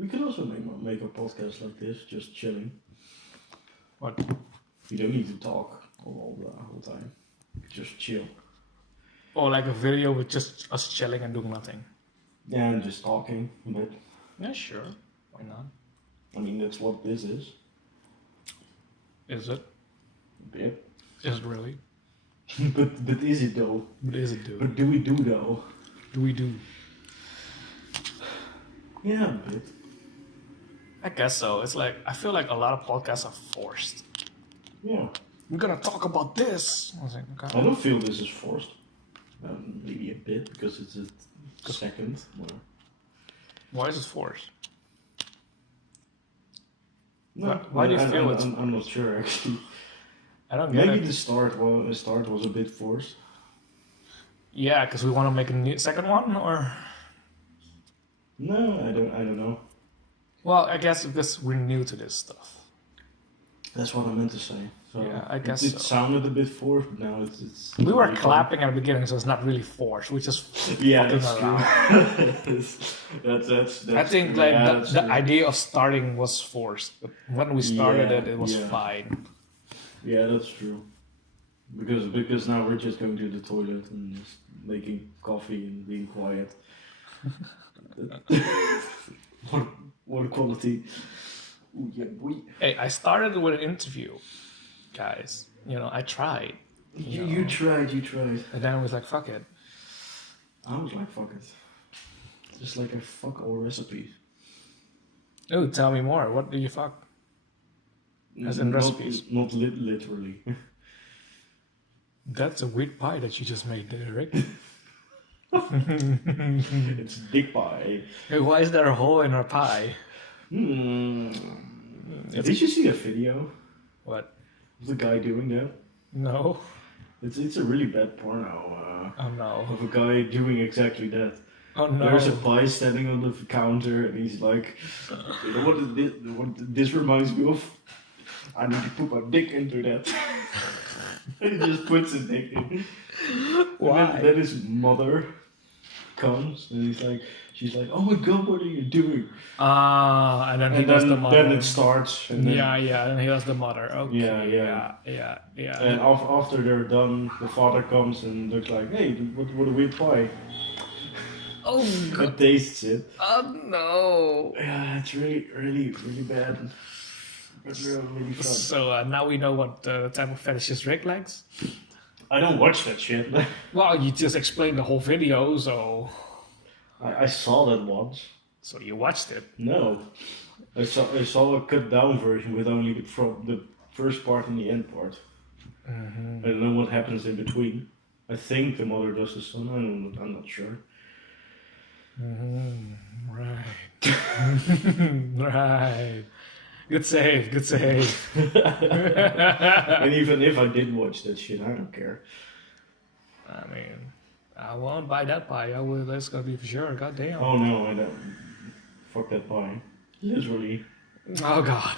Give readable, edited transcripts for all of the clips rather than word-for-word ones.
We could also make a podcast like this, just chilling. What? You don't need to talk all the whole time. Just chill. Or like a video with just us chilling and doing nothing. Yeah, and just talking a bit. Yeah, sure. Why not? I mean, that's what this is. Is it? A bit. Is it really? but is it though? But is it, dude? But do we do though? Do we do? Yeah, a bit. I guess so. It's like, I feel like a lot of podcasts are forced. Yeah. We're gonna talk about this. I was like, okay. I don't feel this is forced. Maybe a bit, because it's a second. Why is it forced? No, Why do you feel it's I'm not sure actually. I don't get Maybe it. the start was a bit forced. Yeah, because we want to make a new second one, or... No, I don't know. Well, I guess because we're new to this stuff. That's what I meant to say. So Yeah, I guess it so. sounded a bit forced, but now it's We were really clapping at the beginning, so it's not really forced. We just fun. Yeah, fucking that's around. true. that's I think true. like Yeah, the that's true. idea of starting was forced, but when we started Yeah, it was yeah. fine. Yeah, that's true. Because now we're just going to the toilet and just making coffee and being quiet. what quality? Ooh, yeah, boy. Hey, I started with an interview, guys. You know, I tried. You tried. And then I was like, fuck it. I was like, fuck it. Just like I fuck all recipes. Oh, tell me more. What do you fuck? As in recipes? Not literally. That's a weird pie that you just made there, Rick. It's dick pie. Hey, why is there a hole in our pie? Did you see a video What? of the guy doing that? No. It's a really bad porno Oh no. of a guy doing exactly that. Oh no. There's a pie standing on the counter and he's like, you know what this reminds me of? I need to put my dick into that. And he just puts his dick in. Why? And then his mother comes and she's like, oh my god, what are you doing? And then he And does the mother. then it starts. And then, Yeah, and he does the mother. Okay. Yeah. Yeah. And after they're done, the father comes and looks like, hey, what a weird pie. Oh And god. tastes it. Oh no. Yeah, it's really bad. It's really fun. So now we know what type of fetishes Rick likes. I don't watch that shit. Well, you just explained the whole video, so I saw that once. you watched it. No. I saw a cut down version with only the first part and the end part. Mm-hmm. I don't know what happens in between. I think the mother does the son. I'm not sure. Mm-hmm. Right. Right. Good save. And even if I did watch that shit, I don't care. I mean, I won't buy that pie. I will. That's gonna be for sure. God damn. Oh no, I don't. Fuck that pie. Literally. Oh god.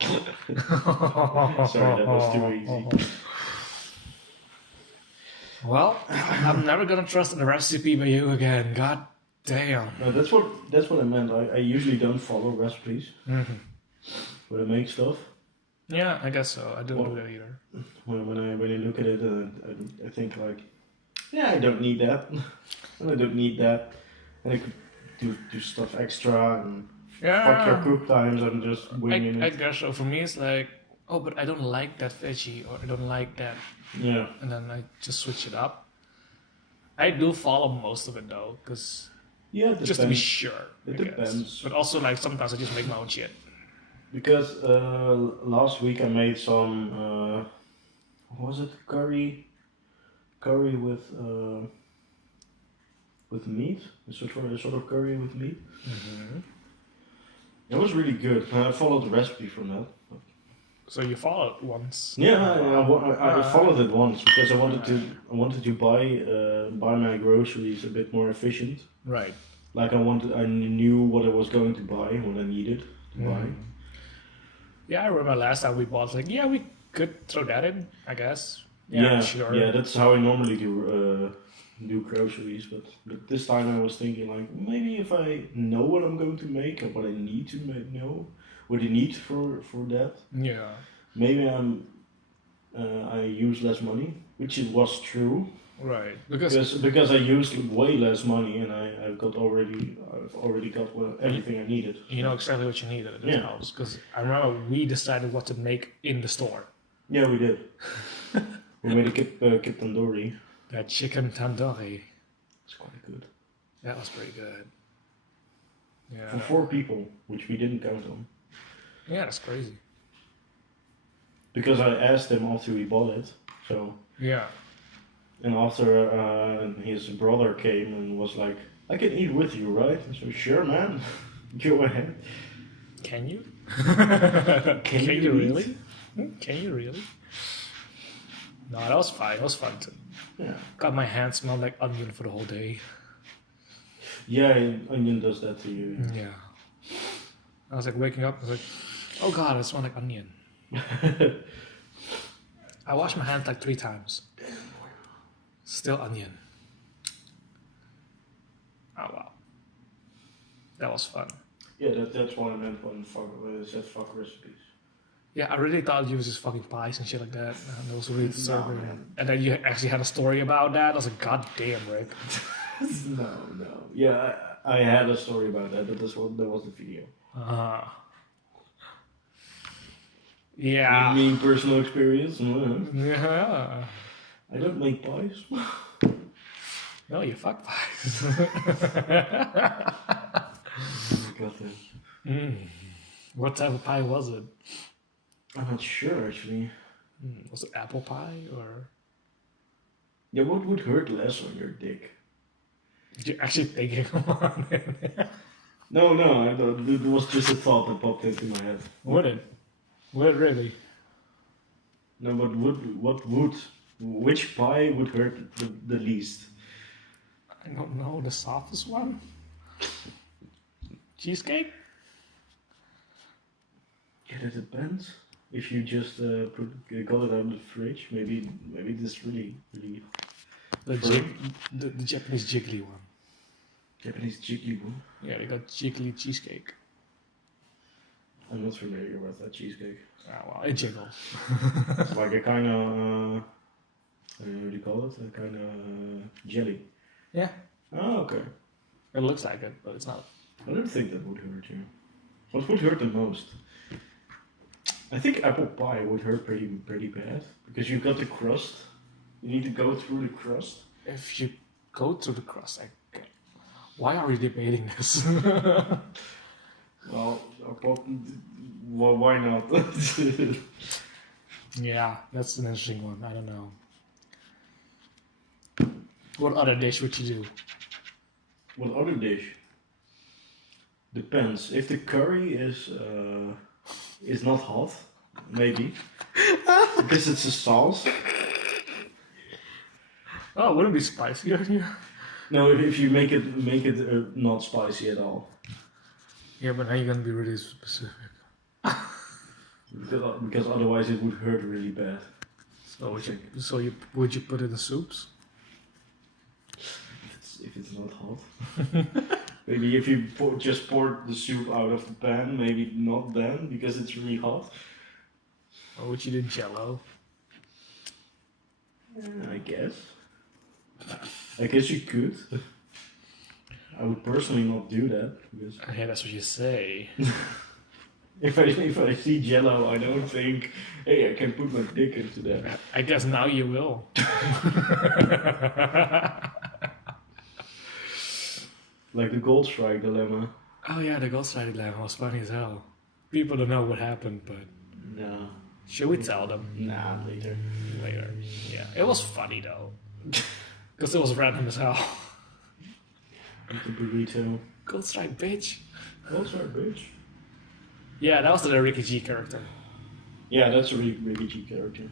Sorry, that was too easy. Well, I'm never gonna trust the recipe by you again. God damn. No, that's what I meant. I usually don't follow recipes Mm-hmm. when I make stuff. Yeah, I guess so. I don't do that either. When I look at it, I think like, yeah, I don't need that, and I don't need that, and I could do stuff extra and fuck your cook times. I'm just winging I it. guess so. For me, it's like, oh, but I don't like that veggie, or I don't like that, Yeah. and then I just switch it up. I do follow most of it though, because Yeah, it just to be depends. sure. It I guess. depends. But also, like sometimes I just make my own shit. Because last week I made some what was it, curry with meat, a sort of curry with meat. Mm-hmm. It was really good. I followed the recipe from that. So you followed once. Yeah, I followed it once because I wanted to buy my groceries a bit more efficient. Right. Like I knew what I was going to buy, what I needed to buy. Yeah, I remember last time we bought, like, yeah, we could throw that in, I guess. Yeah, Sure. yeah, that's how I normally do do groceries, but this time I was thinking like maybe if I know what I'm going to make and what I need to know, what I need for that, Yeah. maybe I use less money, which it was true. Right. Because I used way less money and I've already got everything I needed. You know exactly what you needed at this house. Because I remember we decided what to make in the store. Yeah, we did. We made a kip tandoori. That chicken tandoori. It's quite good. That was pretty good. Yeah. For 4 people, which we didn't count on. Yeah, that's crazy. Because I asked him after we bought it, so. Yeah. And after his brother came and was like, I can eat with you, right? And so, sure, man. Go ahead. Can you? Can you really? Can you really? No, that was fine. It was fun too. Yeah. Got my hands smelled like onion for the whole day. Yeah, onion does that to you. Yeah. I was like waking up, I was like, oh god, it smells like onion. I washed my hands like 3 times. Still onion. Oh wow. That was fun. Yeah, that's what I meant when it said fuck recipes. Yeah, I really thought you was just fucking pies and shit like that. And it was really disturbing. man. And then you actually had a story about that. I was like, god damn, Rick. No. Yeah, I had a story about that, but that was the video. Yeah. You mean personal experience? Yeah. I don't make pies. No, you fuck pies. Got that. What type of pie was it? I'm not sure actually. Was it apple pie or? Yeah, what would hurt less on your dick? Did you actually thinking about it? No, it was just a thought that popped into my head. Would it? Would it really? No, but which pie would hurt the least? I don't know, the softest one? Cheesecake? Yeah, that depends. If you just got it out of the fridge, maybe this really The Japanese jiggly one. Japanese jiggly one. Yeah, they got jiggly cheesecake. I'm not familiar with that cheesecake. Ah, well, it jiggles. It's like a kind of what do you call it? A kind of jelly. Yeah. Oh, okay. It looks like it, but it's not. I don't think that would hurt you. What would hurt the most? I think apple pie would hurt pretty bad because you've got the crust. You need to go through the crust. If you go through the crust, why are we debating this? Well, why not? Yeah, that's an interesting one. I don't know. What other dish would you do? What other dish? Depends. If the curry is not hot, maybe because it's a sauce. Oh, wouldn't it be spicier here? No, if you make it not spicy at all. Yeah, but now you're gonna be really specific. Because otherwise it would hurt really bad. So would you put it in the soups? If it's not hot. Maybe if you just pour the soup out of the pan, maybe not then because it's really hot. Or would you do Jello? I guess. I guess you could. I would personally not do that because Yeah, that's what you say. if I see Jello, I don't think, hey, I can put my dick into that. I guess now you will. Like the Gold Strike dilemma. Oh yeah, the Ghost Rider dilemma was funny as hell. People don't know what happened, but No. should we tell them? Nah, later. Later. Yeah, it was funny though. Because it was random as hell. The burrito. Gold Strike, bitch. Gold Strike, bitch. Yeah, that was the Ricky G character. Yeah, that's a Ricky G character.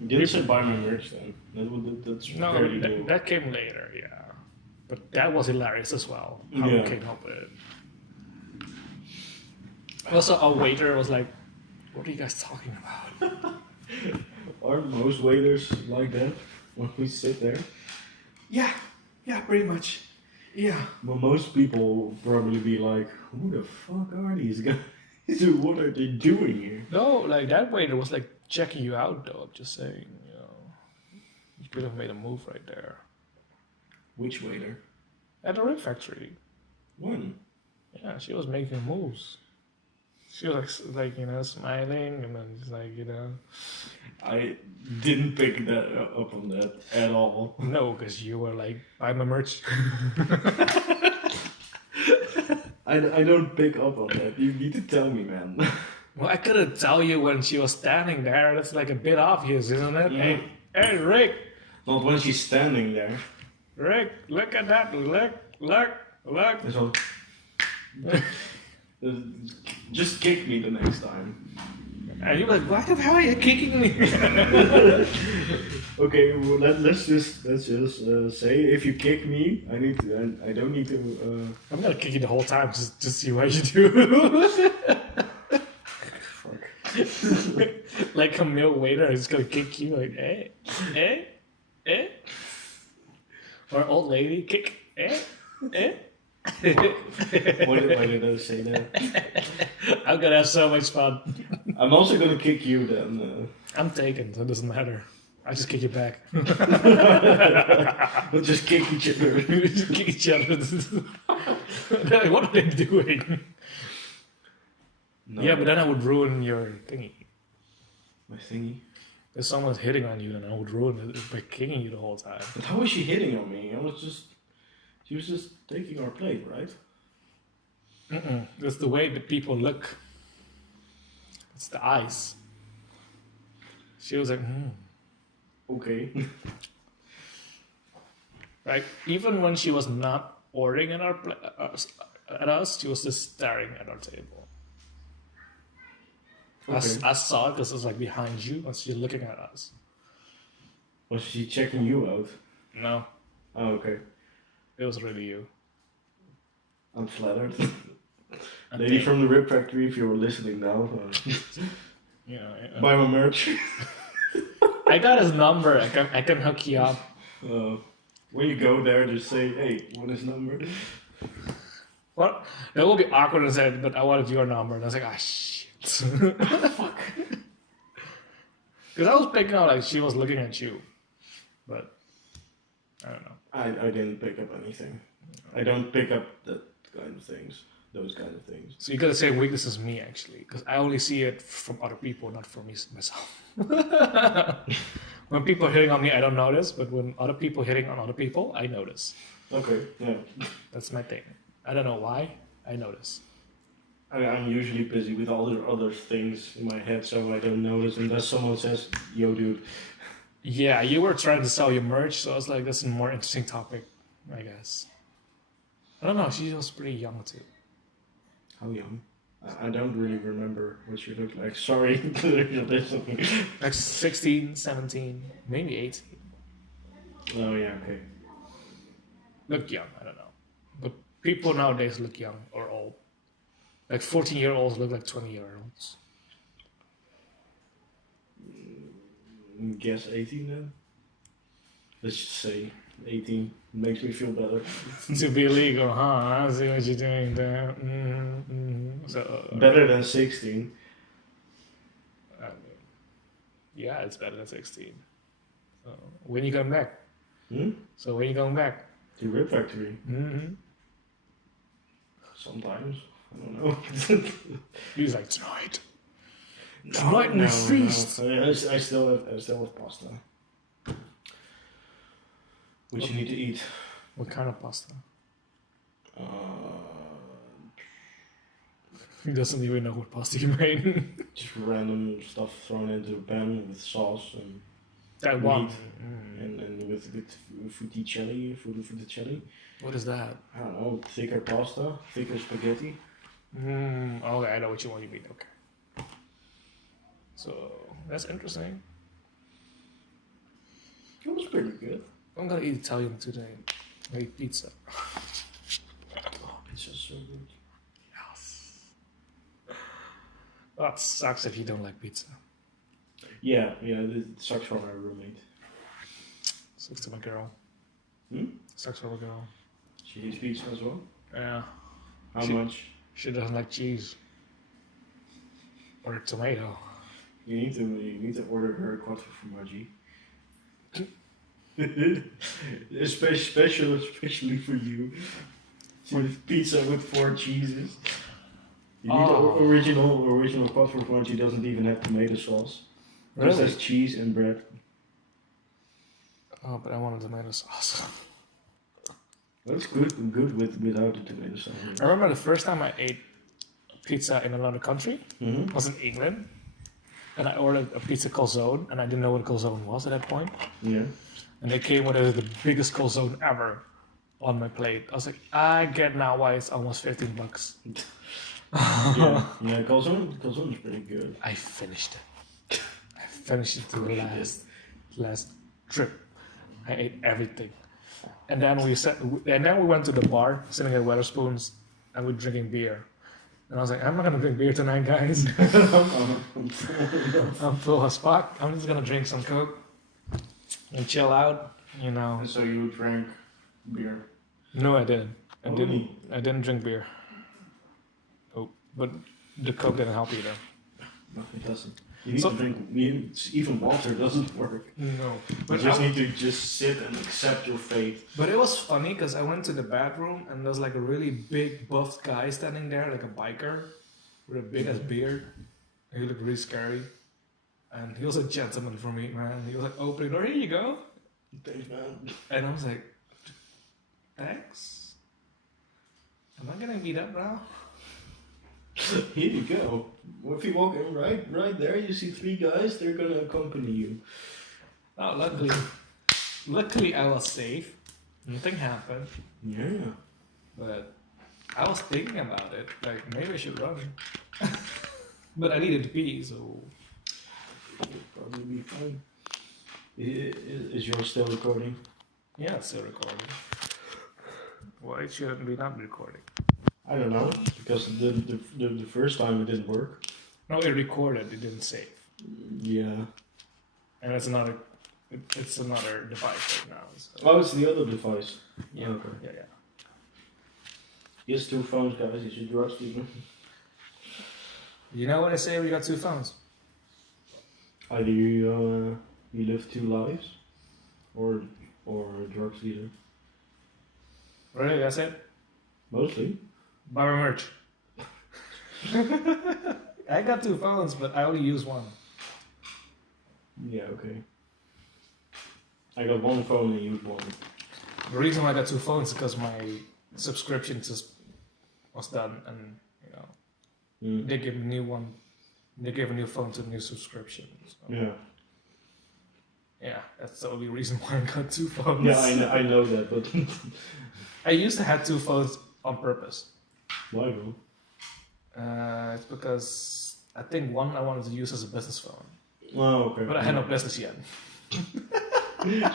You didn't say buy my merch then. That's No, fairly new. that came later, yeah. But that was hilarious as well. How we Yeah. came up with it. Also, a waiter was like, "What are you guys talking about?" Aren't most waiters like that when we sit there? Yeah, pretty much. Yeah. Well, most people will probably be like, who the fuck are these guys? What are they doing here? No, like that waiter was like checking you out though. I'm just saying, you could have made a move right there. Which waiter? At the Rik factory. When? Yeah, she was making moves. She was like smiling, and then just like I didn't pick that up on that at all. No, because you were like, buy my merch. I don't pick up on that. You need to tell me, man. Well, I couldn't tell you when she was standing there. That's like a bit obvious, isn't it? Mm. Hey, Rik! Not when she's standing there. Rik, look at that! Look! It's all... Just kick me the next time. And you're like, why the hell are you kicking me? Okay, well, let's just say if you kick me, I don't need to. I'm gonna kick you the whole time just to see what you do. Fuck. Like a male waiter is gonna kick you like, eh? Or old lady, kick, eh? Why did I say that? I'm gonna have so much fun. I'm also gonna kick you then. I'm taken, so it doesn't matter. I just kick you back. We'll just kick each other. Just kick each other. Like, what are they doing? No. Yeah, but then I would ruin your thingy. My thingy. If someone's hitting on you, then I would ruin it by kicking you the whole time. But how was she hitting on me? She was just taking our plate, right? That's the way that people look. It's the eyes. She was like, Okay. Right? Even when she was not ordering at at us, she was just staring at our table. Okay. I saw it because it was like behind you, and she's looking at us. Was she checking you out? No, Oh, okay. it was really you. I'm flattered. I Lady think- from the Rip Factory, if you're listening now, Yeah. buy my merch. I got his number. I can hook you up. When you go there, just say, hey, what is number? What? That will be awkward and said, but I wanted your number. And I was like, ah, shit. Fuck. Because I was picking out like she was looking at you, but I don't know. I didn't pick up anything. I don't pick up that kind of things. Those kind of things. So you got the same weakness as me actually, because I only see it from other people, not from me myself. When people are hitting on me, I don't notice, but when other people hitting on other people, I notice. Okay, yeah. That's my thing. I don't know why. I notice. I'm usually busy with all the other things in my head, so I don't notice unless someone says, yo, dude. Yeah, you were trying to sell your merch, so I was like, that's a more interesting topic, I guess. I don't know. She was pretty young too. How young? I don't really remember what she looked like. Sorry to you're listening. Like 16, 17, maybe 18. Oh, yeah, okay. Look young, I don't know. But people nowadays look young or old. Like 14-year-olds look like 20-year-olds. Guess 18 then? Let's just say 18. Makes me feel better. To be illegal, huh? I see what you're doing there. So, Better than 16. I mean, yeah, it's better than 16. So, when you come back? Hmm? So when you going back? The Rip Factory. Mm-hmm. Sometimes. I don't know. He's like, tonight. Tonight we feast. No. I still have pasta. Which you need to eat. What kind of pasta? Uh, He doesn't even know what pasta you made. just random stuff thrown into a pan with sauce and That one. meat and with fettuccine. What is that? I don't know, thicker pasta, thicker spaghetti. Okay, I know what you want. You mean okay. So that's interesting. It was pretty good. I'm gonna eat Italian today. I eat pizza. Oh, pizza's so good. Yes. That sucks if you don't like pizza. Yeah, it sucks for my roommate. Sucks to my girl. Sexual girl. She eats pizza as well. Yeah. How much? She doesn't like cheese. Or tomato. You need to order her quattro formaggi. especially for you. With pizza with 4 cheeses. You need the original quattro formaggi doesn't even have tomato sauce. It just has cheese and bread. Oh, but I want a tomato sauce. That's good without the tomato sauce. I remember the first time I ate pizza in another country was in England. And I ordered a pizza calzone, and I didn't know what a calzone was at that point. Yeah. And they came with the biggest calzone ever on my plate. I was like, I get now why it's almost $15. yeah, calzone is pretty good. I finished it. I finished it to the last trip. I ate everything. And then we went to the bar, sitting at Wetherspoons, and we're drinking beer. And I was like, I'm not gonna drink beer tonight, guys. I'm full as fuck. I'm just gonna drink some Coke and chill out, you know. And so you drank beer? No, I didn't. I didn't drink beer. Oh, but the Coke didn't help either. No, it doesn't. You need to drink. Even water doesn't work. No, but you just need to just sit and accept your fate. But it was funny because I went to the bathroom and there was like a really big buffed guy standing there, like a biker, with a big ass beard. He looked really scary, and he was a gentleman for me, man. He was like, "Open the door, here you go." Thanks, man. And I was like, "Thanks." Am I getting beat up now? Here you go. If you walk in right there, you see 3 guys. They're gonna accompany you. Oh, luckily I was safe. Nothing happened. Yeah. But I was thinking about it. Like maybe I should run. But I needed to pee, so it'll probably be fine. Is yours still recording? Yeah, it's still recording. Why shouldn't we not be recording? I don't know, because the first time it didn't work. No, it recorded, it didn't save. Yeah. And it's another device right now. So. Oh, it's the other device. Yeah. Okay. Yeah. He has 2 phones, guys. You should rush them. You know what I say? We got 2 phones. Either you live 2 lives, or a drug dealer. Really? That's it? Mostly. Buy my merch. I got 2 phones, but I only use one. Yeah, okay. I got 1 phone and use 1. The reason why I got 2 phones is because my subscription just was done, and you know, they gave a new one. They gave a new phone to the new subscription. So. Yeah. Yeah, that's the only reason why I got 2 phones. Yeah, I know that, but I used to have 2 phones on purpose. why, bro? It's because I think one I wanted to use as a business phone. Oh, okay. But I had no business yet.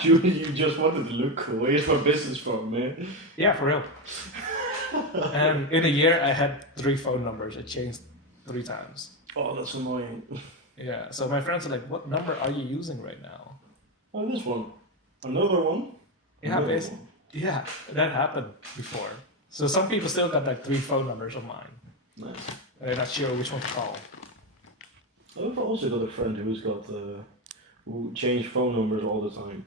you just wanted to look cool. Here's my business phone, man. Yeah, for real. And in a year, I had 3 phone numbers. I changed 3 times. Oh, that's annoying. Yeah, so my friends are like, "What number are you using right now?" Oh, this one. Another one? Yeah, Another basically. Yeah, that happened before. So some people still got like 3 phone numbers of mine. Nice. And they're not sure which one to call. I've also got a friend who's got who changed phone numbers all the time.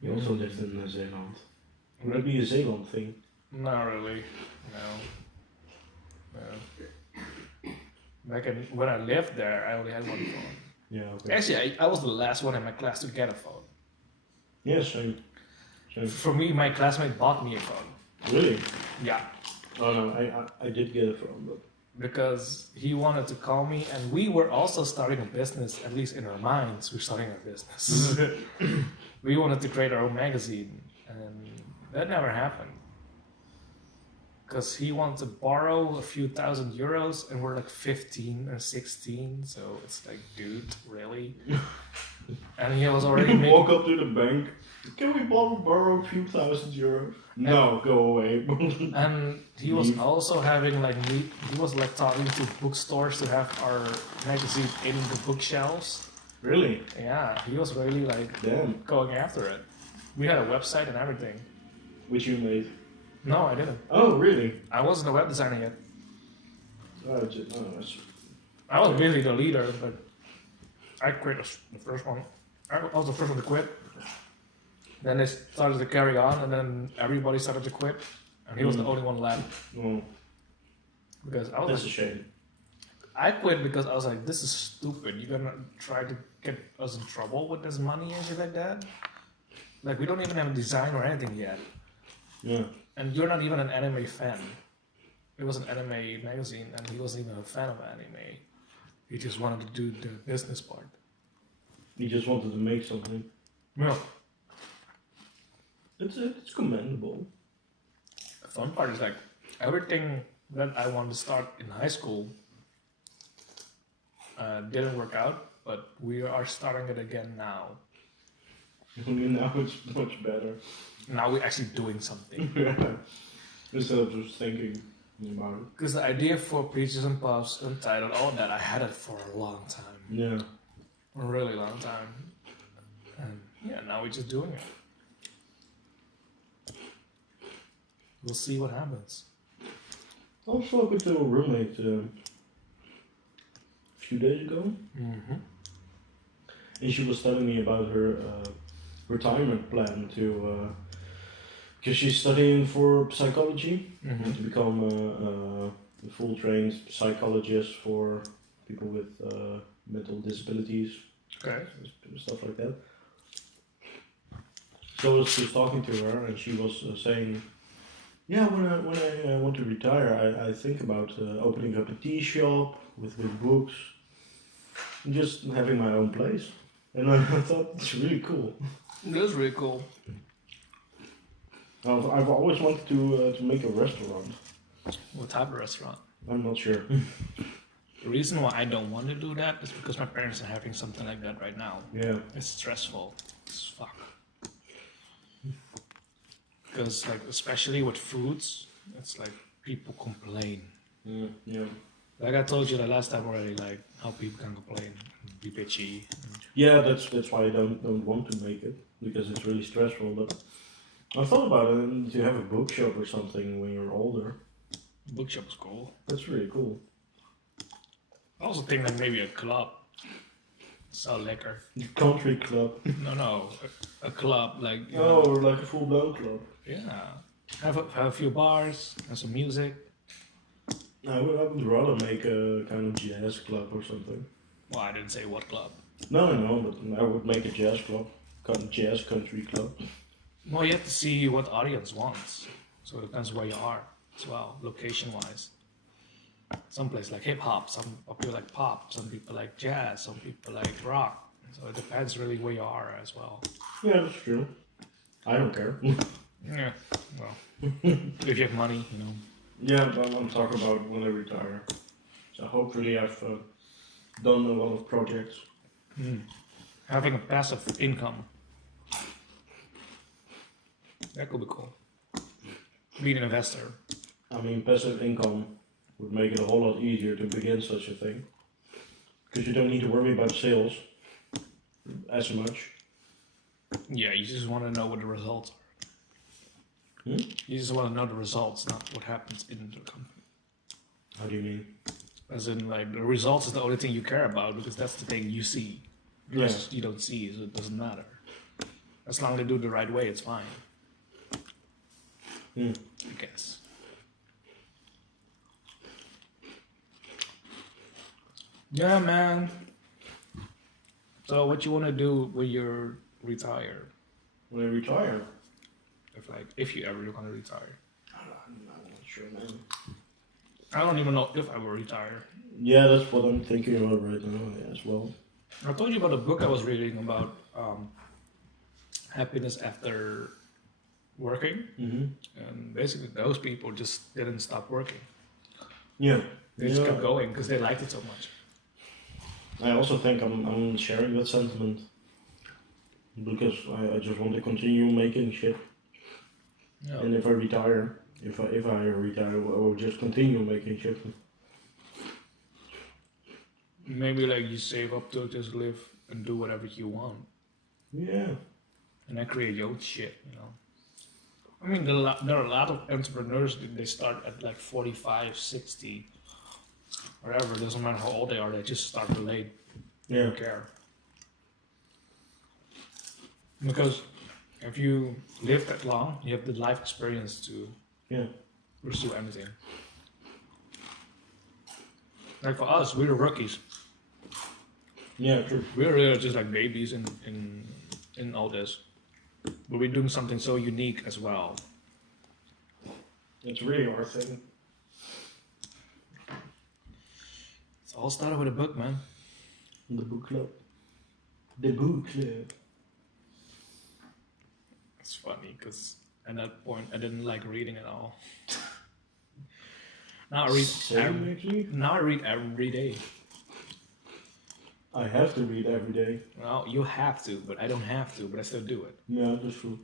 He also lives in Zeeland. Would it be a Zeeland thing? Not really. No. Back when I lived there, I only had 1 phone. Yeah. Okay. Actually, I was the last one in my class to get a phone. Yeah, same. For me, my classmate bought me a phone. Really? Yeah. Oh no, I did get a phone, but Because he wanted to call me, and we were also starting a business, at least in our minds, we're starting a business. We wanted to create our own magazine, and that never happened. Because he wanted to borrow a few €1,000, and we're like 15 or 16, so it's like, dude, really? And he was already making... Walk up to the bank. Can we borrow a few €1,000? No, go away. And he was also having like he was like talking to bookstores to have our magazine in the bookshelves. Really? Yeah, he was really like Damn. going after it. We had a website and everything. Which you made. No, I didn't. Oh, really? I wasn't a web designer yet. That's I was basically the leader, but I quit the first one. I was the first one to quit. Then they started to carry on, and then everybody started to quit, and he was the only one left. Oh, Because I was that's a like, shame. I quit because I was like, this is stupid. You're gonna try to get us in trouble with this money and shit like that. Like, we don't even have a design or anything yet. Yeah. And you're not even an anime fan. It was an anime magazine, and he wasn't even a fan of anime. He just wanted to do the business part. He just wanted to make something. Yeah. It's commendable. The fun part is like everything that I wanted to start in high school didn't work out, but we are starting it again now. Now it's much better. Now we're actually doing something. Instead of just thinking about it. Because the idea for Peaches and Puffs, Untitled, all that, I had it for a long time. Yeah. A really long time. And yeah, now we're just doing it. We'll see what happens. I was talking to a roommate a few days ago, Mm-hmm. and she was telling me about her retirement plan because she's studying for psychology to become a full trained psychologist for people with mental disabilities, Okay. stuff like that. So I was talking to her, and she was saying, yeah, when I want to retire, I think about opening up a tea shop with books, and just having my own place. And I thought it's really cool. It is really cool. I've always wanted to make a restaurant. What type of restaurant? I'm not sure. The reason why I don't want to do that is because my parents are having something like that right now. Yeah. It's stressful as fuck. Because, like, especially with foods, it's like people complain. Yeah. Like I told you the last time already, like how people can complain, and be bitchy. Yeah, that's why I don't want to make it, because it's really stressful. But I thought about it, and to have a bookshop or something when you're older. Bookshop is cool. That's really cool. I also think that maybe a club. Sell liquor. Country club. No, a club like. You Oh, know, or like a full-blown club. yeah. Have a few bars and some music. I would rather make a kind of jazz club or something. Well, I didn't say what club. No, but I would make a jazz club, jazz country club. Well, you have to see what audience wants. So it depends where you are as well, location-wise. Some place like hip hop, some people like pop, some people like jazz, some people like rock. So it depends really where you are as well. Yeah, that's true. I don't care. Yeah, well, if you have money, you know. Yeah, but I'm talking about when I retire. So hopefully I've done a lot of projects. Having a passive income. That could be cool. Being an investor. I mean, passive income would make it a whole lot easier to begin such a thing. Because you don't need to worry about sales as much. Yeah, you just want to know what the results are. You just want to know the results, not what happens in the company. How do you mean? As in, like, the results is the only thing you care about because that's the thing you see. The rest you don't see, so it doesn't matter. As long as they do it the right way, it's fine. I guess. Yeah, man. So, what you want to do when you're retired? When I retire? If you ever want to retire. I'm not sure, man. I don't even know if I will retire. Yeah, that's what I'm thinking about right now as well. I told you about a book I was reading about happiness after working, and basically those people just didn't stop working. Yeah. They just kept going because they liked it so much. I also think I'm sharing that sentiment because I just want to continue making shit. Yeah. And if I retire, I will just continue making shit. Maybe like you save up to just live and do whatever you want. Yeah. and I create your own shit. I mean, there are a lot of entrepreneurs that they start at like 45, 60, whatever. It doesn't matter how old they are. They just start late. They don't care. Because if you live that long, you have the life experience to pursue anything. Like for us, we're rookies. Yeah, true. We're just like babies in all this. But we're doing something so unique as well. It's really our thing. It's all started with a book, man. The book club. The book club. It's funny because at that point I didn't like reading at all. Now I read every day. I have to read every day. Well, you have to, but I don't have to, but I still do it. Yeah, that's true.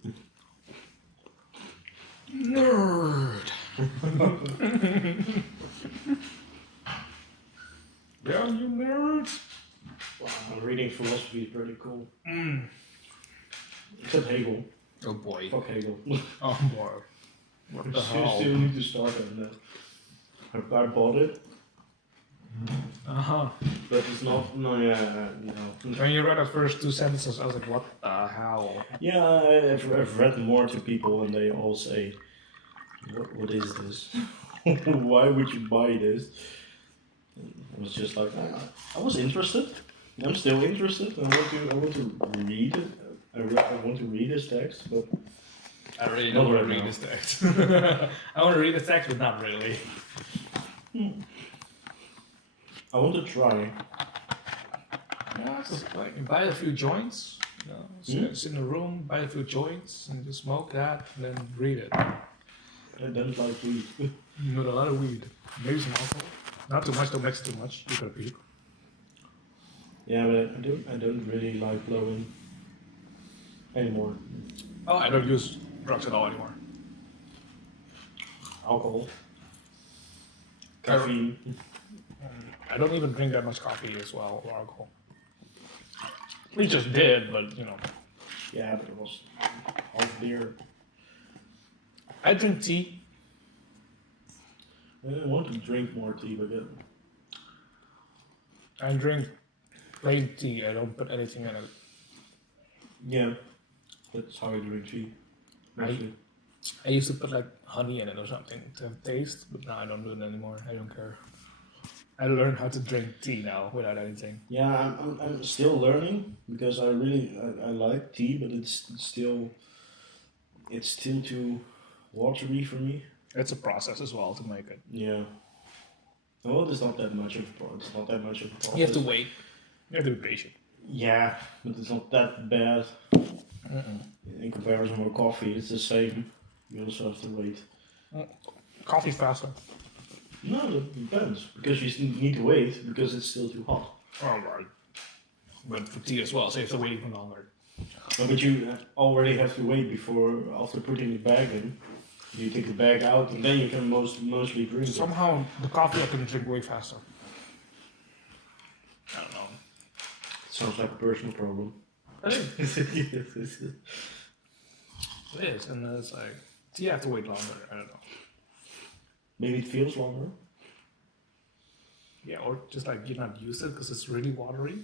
Nerd! Yeah, you nerds! Wow, reading philosophy is pretty cool. Except Hegel. Oh boy. Fuck Hegel. Oh boy. What the You hell? still need to start on that. I bought it, Uh-huh. but it's not. No. When you read the first 2 sentences, I was like, what the hell? Yeah, I've read more to people, and they all say, "What is this? Why would you buy this?" And I was just like, I was interested. I'm still interested. I want to read it. I want to read this text, but I really don't want to read this text. I want to read the text, but not really. I want to try. Yeah, just like buy a few joints, sit in a room, buy a few joints, and just smoke that, and then read it. I don't like weed. Not a lot of weed, maybe some alcohol. Not too much, don't mix too much. You gotta puke. Yeah, but I don't really like blowing anymore. Oh, I don't use drugs at all anymore. Alcohol, caffeine. I don't even drink that much coffee as well, or alcohol. We just did, but Yeah, but it was half beer. I drink tea. I want to drink more tea, but I drink plain tea. I don't put anything in it. yeah, that's how I drink tea. Mostly. I used to put like honey in it or something to have taste, but now I don't do it anymore. I don't care. I learned how to drink tea now without anything. Yeah, I'm still learning because I like tea, but it's still too watery for me. It's a process as well to make it. Yeah. Well, it's not that much of a process. It's not that much of a process. You have to wait. You have to be patient. Yeah, but it's not that bad. In comparison with coffee, it's the same. You also have to wait. Coffee's faster. No, it depends. Because you still need to wait because it's still too hot. Alright. But for tea as well, so you have to wait even longer. But you already have to wait after putting the bag in. You take the bag out and then you can mostly drink it. Somehow the coffee I can drink way faster. I don't know. Sounds like a personal problem. It is, and it's like tea I have to wait longer. I don't know. Maybe it feels longer. Yeah, or just like you're not used to it because it's really watery.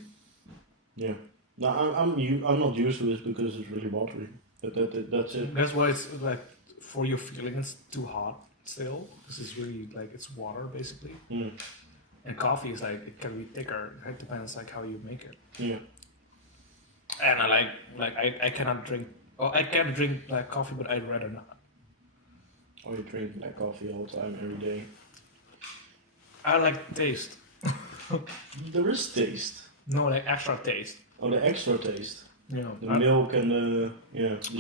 Yeah. No, I'm not used to it because it's really watery. But that's it. That's why it's like for your feeling it's too hot still because it's really like it's water basically. Mm. And coffee is like it can be thicker. It depends like how you make it. Yeah. And I cannot drink. Oh, I can drink black coffee, but I'd rather not. Or you drink black coffee all the time, every day. I like taste. There is taste. No, like extra taste. Oh, the extra taste. You know, The milk and the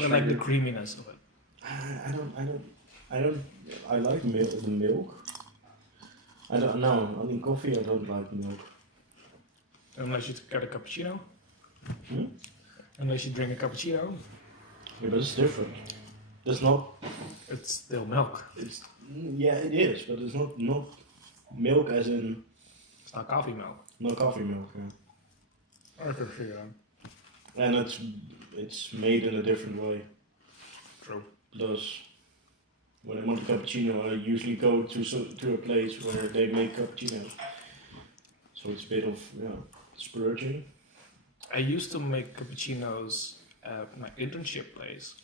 I like the creaminess of it. I like the milk. I don't know. I mean, coffee. I don't like milk. Unless you get a cappuccino. Hmm? Unless you drink a cappuccino. Yeah, but it's different. It's not. It's still milk. Yeah, it is, but it's not milk as in. It's not coffee milk. Not coffee milk. Yeah. I can see that. and it's made in a different way. True. Thus, when I want a cappuccino, I usually go to a place where they make cappuccinos. So it's a bit of splurging. I used to make cappuccinos at my internship place.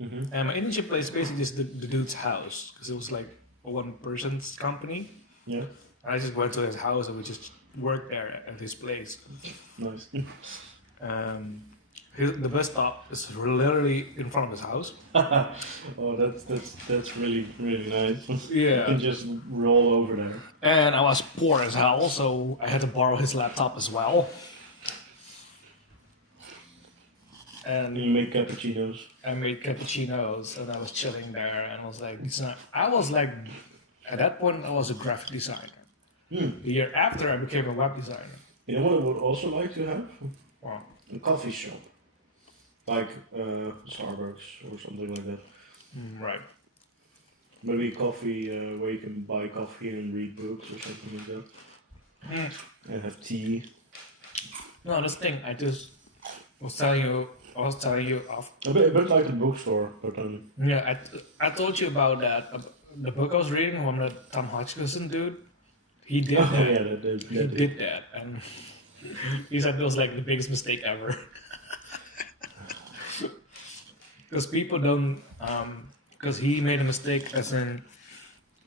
Mm-hmm. And my internship place is basically just the dude's house, because it was like a one person's company. Yeah. And I just went to his house and we just worked there at his place. Nice. The bus stop is literally in front of his house. Oh, that's really nice. You Yeah. can just roll over there. And I was poor as hell, so I had to borrow his laptop as well. And You make cappuccinos. I made cappuccinos, and I was chilling there, and I was like, I was like, at that point, I was a graphic designer. The year after, I became a web designer. You know what I would also like to have? Wow. A coffee shop. Like Starbucks or something like that. Right. Maybe a coffee where you can buy coffee and read books or something like that. And have tea. No, this thing I just was telling you off. A bit like the bookstore, but Yeah, I told you about that. The book I was reading from that Tom Hodgkinson dude. He did that. yeah, He did that, and he said that was like the biggest mistake ever. Because people don't, because he made a mistake, as in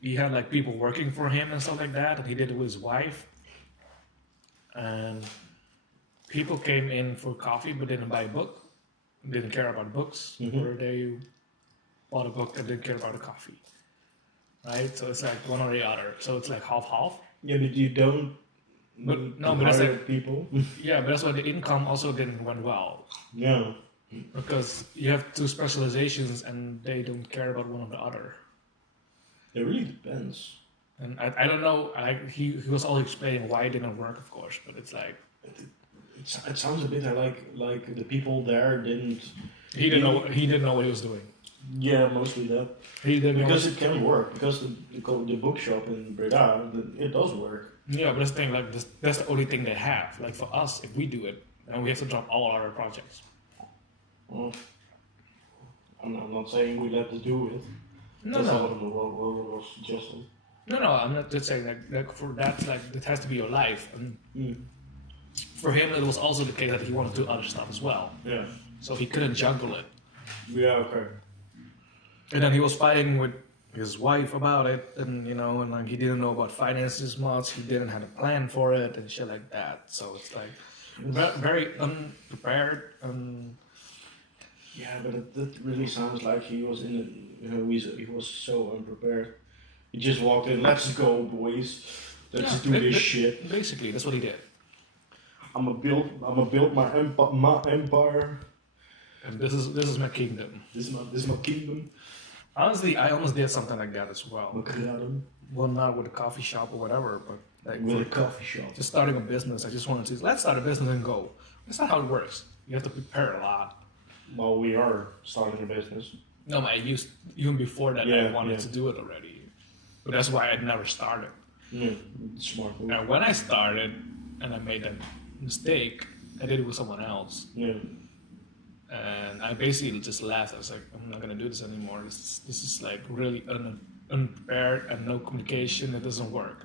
he had like people working for him and stuff like that, and he did it with his wife. And people came in for coffee but didn't buy a book, didn't care about books, or they bought a book and didn't care about the coffee. Right? So it's like one or the other. So it's like half-half. Yeah, but you don't. But no, but that's hire like people. yeah, but that's why the income also didn't went well. Yeah. Because you have two specializations and they don't care about one or the other. It really depends. And I don't know. He was all explaining why it didn't work, of course. But it's like It sounds a bit like the people there didn't. he didn't know what he was doing. Yeah, mostly that. He didn't Because know. it can work. Because the bookshop in Breda, it does work. Yeah, but that's the thing. Like that's the only thing they have. Like for us, if we do it, then we have to drop all our other projects. Well, I'm not saying we let them do it. No, That's no. not what was suggested. No, I'm not just saying like for that, like it has to be your life. And for him, it was also the case that he wanted to do other stuff as well. Yeah. So he couldn't juggle it. Yeah, okay. And then he was fighting with his wife about it, and and like he didn't know about finances much. He didn't have a plan for it and shit like that. So it's like very unprepared. Yeah, but that really sounds like he was he was so unprepared. He just walked in. Let's go, boys. Let's do this shit. Basically, that's what he did. I'm gonna build my empire. And this is my kingdom. This is my kingdom. Honestly, I almost did something like that as well. My kingdom. Well, not with a coffee shop or whatever, but like With a coffee shop. just starting a business. I just wanted to let's start a business and go. That's not how it works. You have to prepare a lot. Well, we are starting a business. No, I used even before that. I wanted Yeah. to do it already, but that's why I never started. Yeah, smart move. And when I started, and I made that mistake, I did it with someone else, Yeah. and I basically just left. I was like, I'm not gonna do this anymore. This is like really unprepared and no communication. It doesn't work.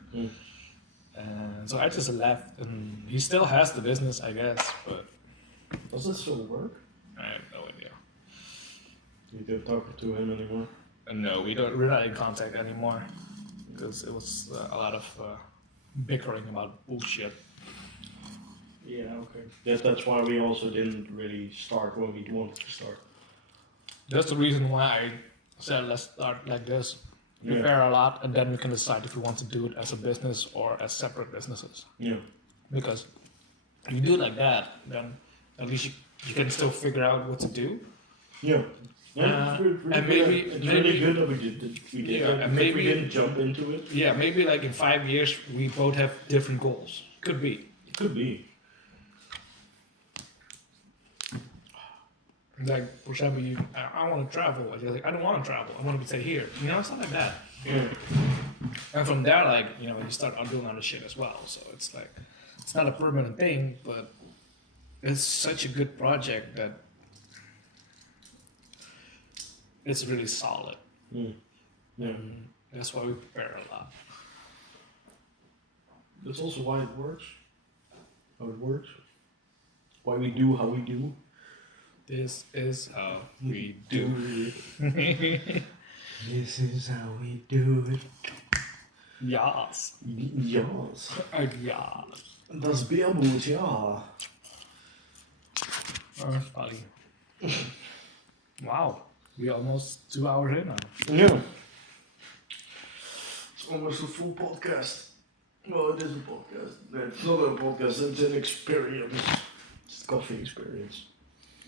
And so I just left, and he still has the business, I guess, but Does it still work? I have no idea. You don't talk to him anymore? No, we're not in contact anymore because it was a lot of bickering about bullshit. Yeah, okay. That's why we also didn't really start when we wanted to start. That's the reason why I said let's start like this. Prepare a lot, and then we can decide if we want to do it as a business or as separate businesses. Yeah. Because if you do it like that, then at least you can still figure out what to do. Yeah. And maybe it's really good that we did it. And maybe we didn't jump into it. Yeah, maybe like in 5 years we both have different goals. Could be. It could be. Like for example, I want to travel. You're like, I don't want to travel. I want to stay here. Stuff like that. Yeah. And from there, like you start doing other shit as well. So it's like it's not a permanent thing, but it's such a good project that it's really solid. Yeah. And that's why we prepare a lot. That's also why it works. How it works. Why we do how we do. This is how we do it. This is how we do it. Yes. Yes. Yes. Das Bärboot, ja. That's funny. Wow. We're almost 2 hours in now. Yeah. It's almost a full podcast. Well, it is a podcast. It's not a podcast, it's an experience. It's a coffee experience.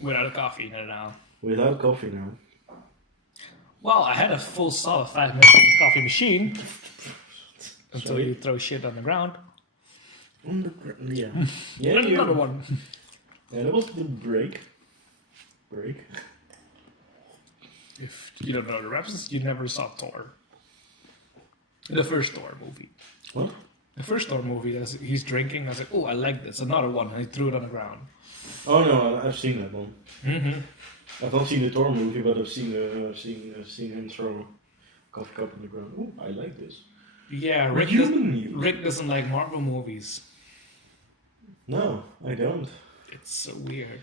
Without a coffee now. Without coffee now. Well, I had a full solid 5 minutes in the coffee machine. Until you throw shit on the ground. Yeah. Yeah, Another one. Yeah, that was the break. If you don't know the reference, you never saw Thor. The first Thor movie. What? The first Thor movie, he's drinking. I was like, oh, I like this. Another one. And he threw it on the ground. Oh no, I've seen that one. Mm-hmm. I've not seen the Thor movie, but I've seen him throw a coffee cup on the ground. Oh, I like this. Yeah, Rick doesn't like Marvel movies. No, I don't. It's so weird.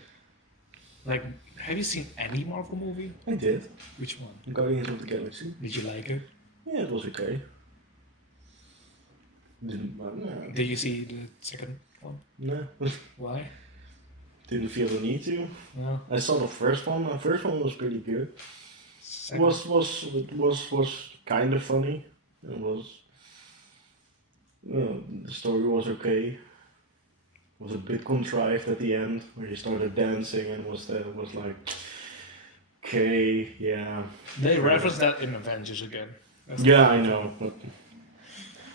Like, have you seen any Marvel movie? I did. Which one? Guardians of the Galaxy. Did you like it? Yeah, it was okay. No. Did you see the second one? No. Why? Didn't feel the need to. No. I saw the first one. The first one was pretty good. Was kind of funny. It was. The story was okay. It was a bit contrived at the end, where he started dancing and was like, okay, yeah. They reference that in Avengers again. Yeah, I know, but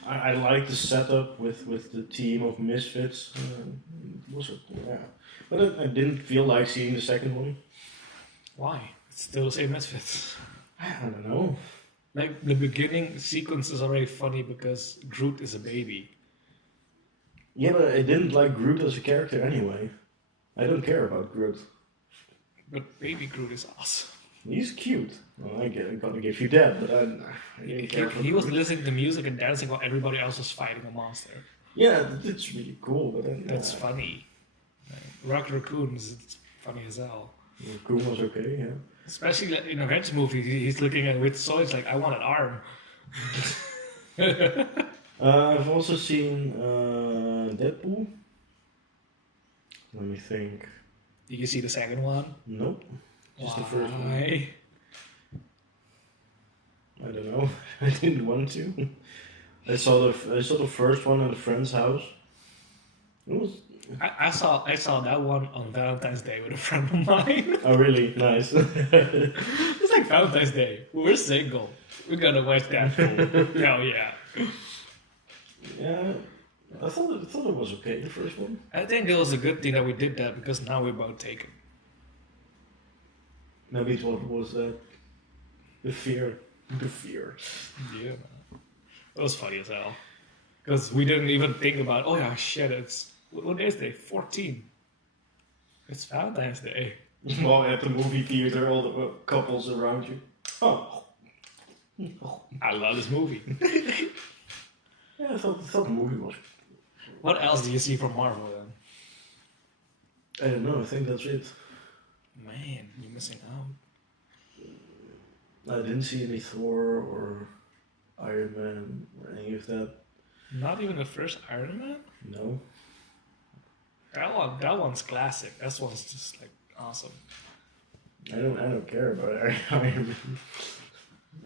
I like the setup with the team of misfits. But I didn't feel like seeing the second one. Why? It's still the same misfits. I don't know. Like, the beginning sequence is already funny because Groot is a baby. Yeah, but I didn't like Groot as a character anyway. I don't care about Groot. But baby Groot is awesome. He's cute. Well, I gotta give you that, but I didn't care for He was Groot. listening to music and dancing while everybody else was fighting a monster. Yeah, that's really cool, but then... That's funny. Rock Raccoon is funny as hell. Raccoon was okay, yeah. Especially in Avengers movie, he's looking at with Soy, like, I want an arm. I've also seen Deadpool. Let me think. Did you see the second one? Nope. Just Why? the first one. I don't know. I didn't want to. I saw the first one at a friend's house. It was. I saw that one on Valentine's Day with a friend of mine. Oh really? Nice. It's like Valentine's Day. We're single. We're gonna watch that fool. Hell yeah. Yeah. I thought it was okay, the first one. I think it was a good thing that we did that because now we're both taken. Maybe it was the fear. The fear. Yeah, man. It was funny as hell. Because we didn't even think about, oh yeah, shit, it's, what day is it? 14. It's Valentine's Day. Well, at the movie theater, all the couples around you. Oh. I love this movie. Yeah, I thought the movie was. What else do you see from Marvel then? I don't know, I think that's it. Man, you're missing out. I didn't see any Thor or Iron Man or any of that. Not even the first Iron Man? No. That one's classic. That one's just like awesome. I don't care about Iron Man.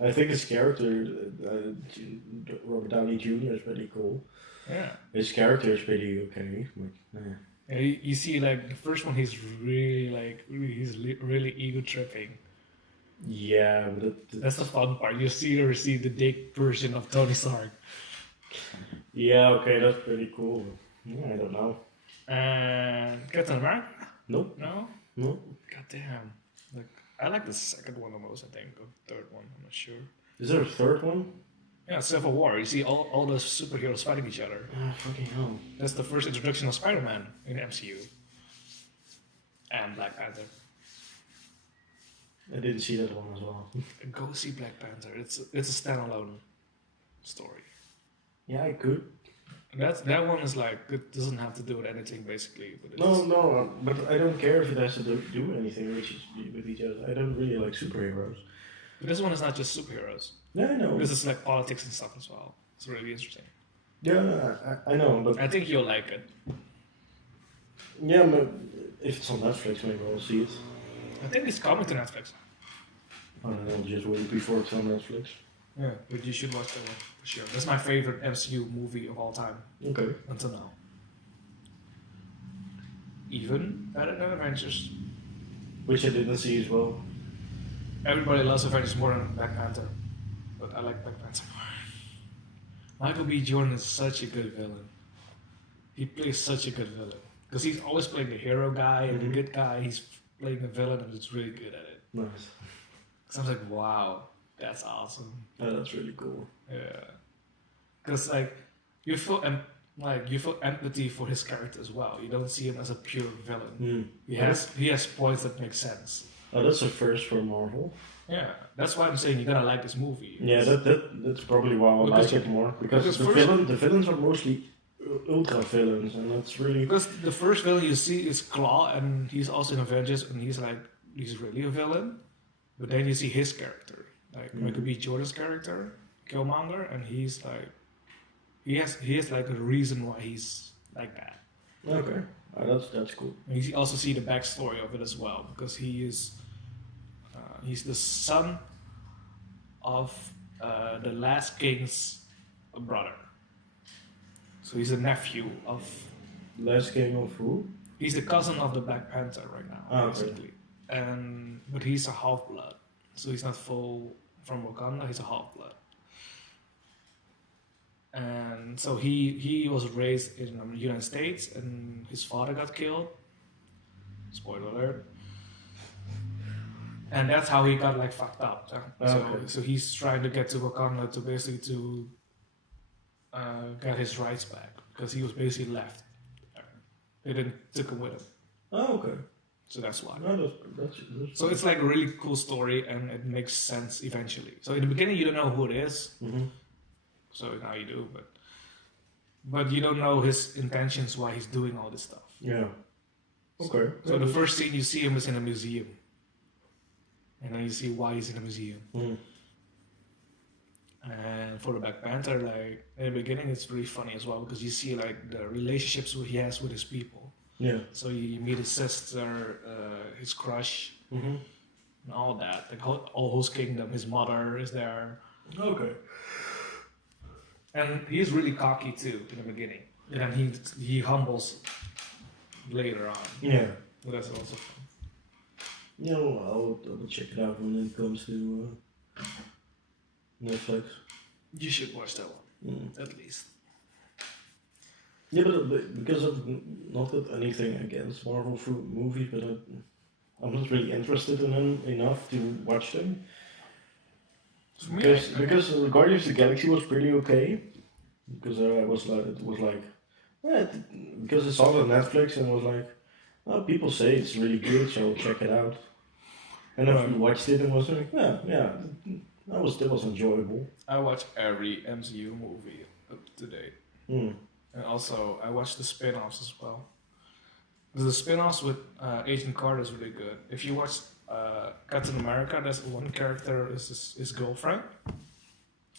I think his character, Robert Downey Jr. is pretty cool. Yeah. His character is pretty okay. But, And you see, like the first one, he's really ego tripping. yeah, but That's the fun part. You see the dick version of Tony Stark. yeah, okay, that's pretty cool. Yeah, I don't know. And Captain America? Nope. No? No. God damn. Like, I like the second one the most, I think. Or the third one, I'm not sure. Is there a third one? Yeah, Civil War. You see all the superheroes fighting each other. Ah, fucking hell. That's the first introduction of Spider-Man in the MCU. and Black Panther. I didn't see that one as well. Go see Black Panther. It's a standalone story. Yeah, I could. That one is like it doesn't have to do with anything basically. But But I don't care if it has to do anything with each other. I don't really like superheroes. But this one is not just superheroes. Yeah, I know. This is like politics and stuff as well. It's really interesting. Yeah, I know, but I think you'll like it. yeah, but if it's on Netflix, maybe I'll see it. I think it's coming to Netflix. I don't know, just wait before it's on Netflix. Yeah, but you should watch that one for sure. That's my favorite MCU movie of all time Okay. until now. Even better than Avengers. Which I didn't see as well. Everybody loves Avengers more than Black Panther, but I like Black Panther more. Michael B. Jordan is such a good villain. He plays such a good villain because he's always playing the hero guy and the good guy. He's playing the villain and he's really good at it. Nice. So I was like, wow, that's awesome. Oh, that's really cool. Yeah, because like you feel you feel empathy for his character as well. You don't see him as a pure villain. He has points that make sense. Oh, that's a first for Marvel. Yeah, that's why I'm saying you're gonna like this movie. Yeah, that's probably why I like it more because the villains are mostly ultra villains, and that's really because the first villain you see is Claw, and he's also in Avengers, and he's really a villain. But then you see his character, like Michael B. Jordan's character, Killmonger, and he's like, he has like a reason why he's like that. Okay, that's cool. And you also see the backstory of it as well, because he's the son of the last king's brother. So he's a nephew of. Last King of who? He's the cousin of the Black Panther right now, basically. But he's a half blood, so he's not full from Wakanda. He's a half blood, and so he was raised in the United States, and his father got killed. Spoiler alert. And that's how he got like fucked up. So he's trying to get to Wakanda to basically get his rights back because he was basically left. They didn't took him with him. Oh, okay. So that's why. No, that's so it's like a really cool story, and it makes sense eventually. So in the beginning, you don't know who it is. Mm-hmm. So now you do, but you don't know his intentions, why he's doing all this stuff. Yeah. Okay. So the first scene you see him is in a museum, and then you see why he's in a museum. Mm. And for the Black Panther, like in the beginning, it's really funny as well because you see like the relationships he has with his people. Yeah. So you meet his sister, his crush, and all that. Like all his kingdom, his mother is there. Okay. And he's really cocky too in the beginning, and then he humbles later on. Yeah. But that's also fun. Yeah, well, I'll check it out when it comes to Netflix. You should watch that one, at least. Yeah, but because of not that anything against Marvel movies, but I'm not really interested in them enough to watch them. Because Guardians of the Galaxy was pretty okay. Because because it's on Netflix and was like, oh, people say it's really good, so I'll check it out. And then I watched it and was like, yeah, that was enjoyable. I watch every MCU movie up to date. And also, I watch the spin-offs as well. The spin-offs with Agent Carter is really good. If you watch Captain America, there's one character is his girlfriend,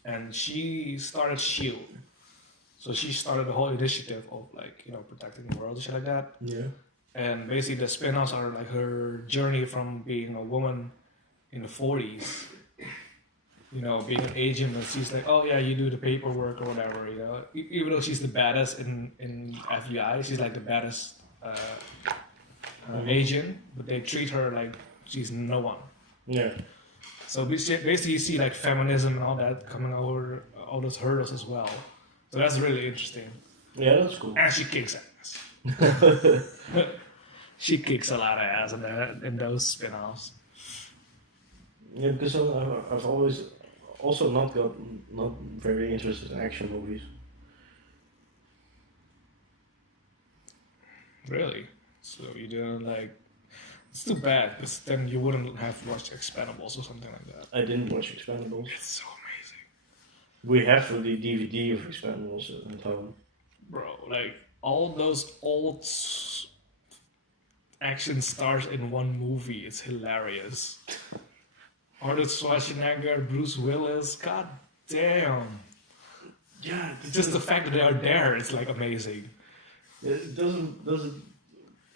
and she started S.H.I.E.L.D. So she started the whole initiative of protecting the world and shit like that. Yeah. And basically, the spin-offs are like her journey from being a woman in the 40s, being an agent, and she's like, oh yeah, you do the paperwork or whatever, Even though she's the baddest in FBI, she's like the baddest agent, but they treat her like she's no one. Yeah. So basically, you see like feminism and all that coming over all those hurdles as well. So that's really interesting. Yeah, that's cool. And she kicks ass. She kicks a lot of ass in those spin-offs. Yeah, because I've always also not very interested in action movies. Really? So you didn't like? It's too bad, because then you wouldn't have watched Expendables or something like that. I didn't watch Expendables. It's so amazing. We have the DVD of Expendables at home. Bro, like, all those old action stars in one movie, it's hilarious. Arnold Schwarzenegger, Bruce Willis, god damn. Yeah, It's just the fact that they are there, it's like amazing. it doesn't.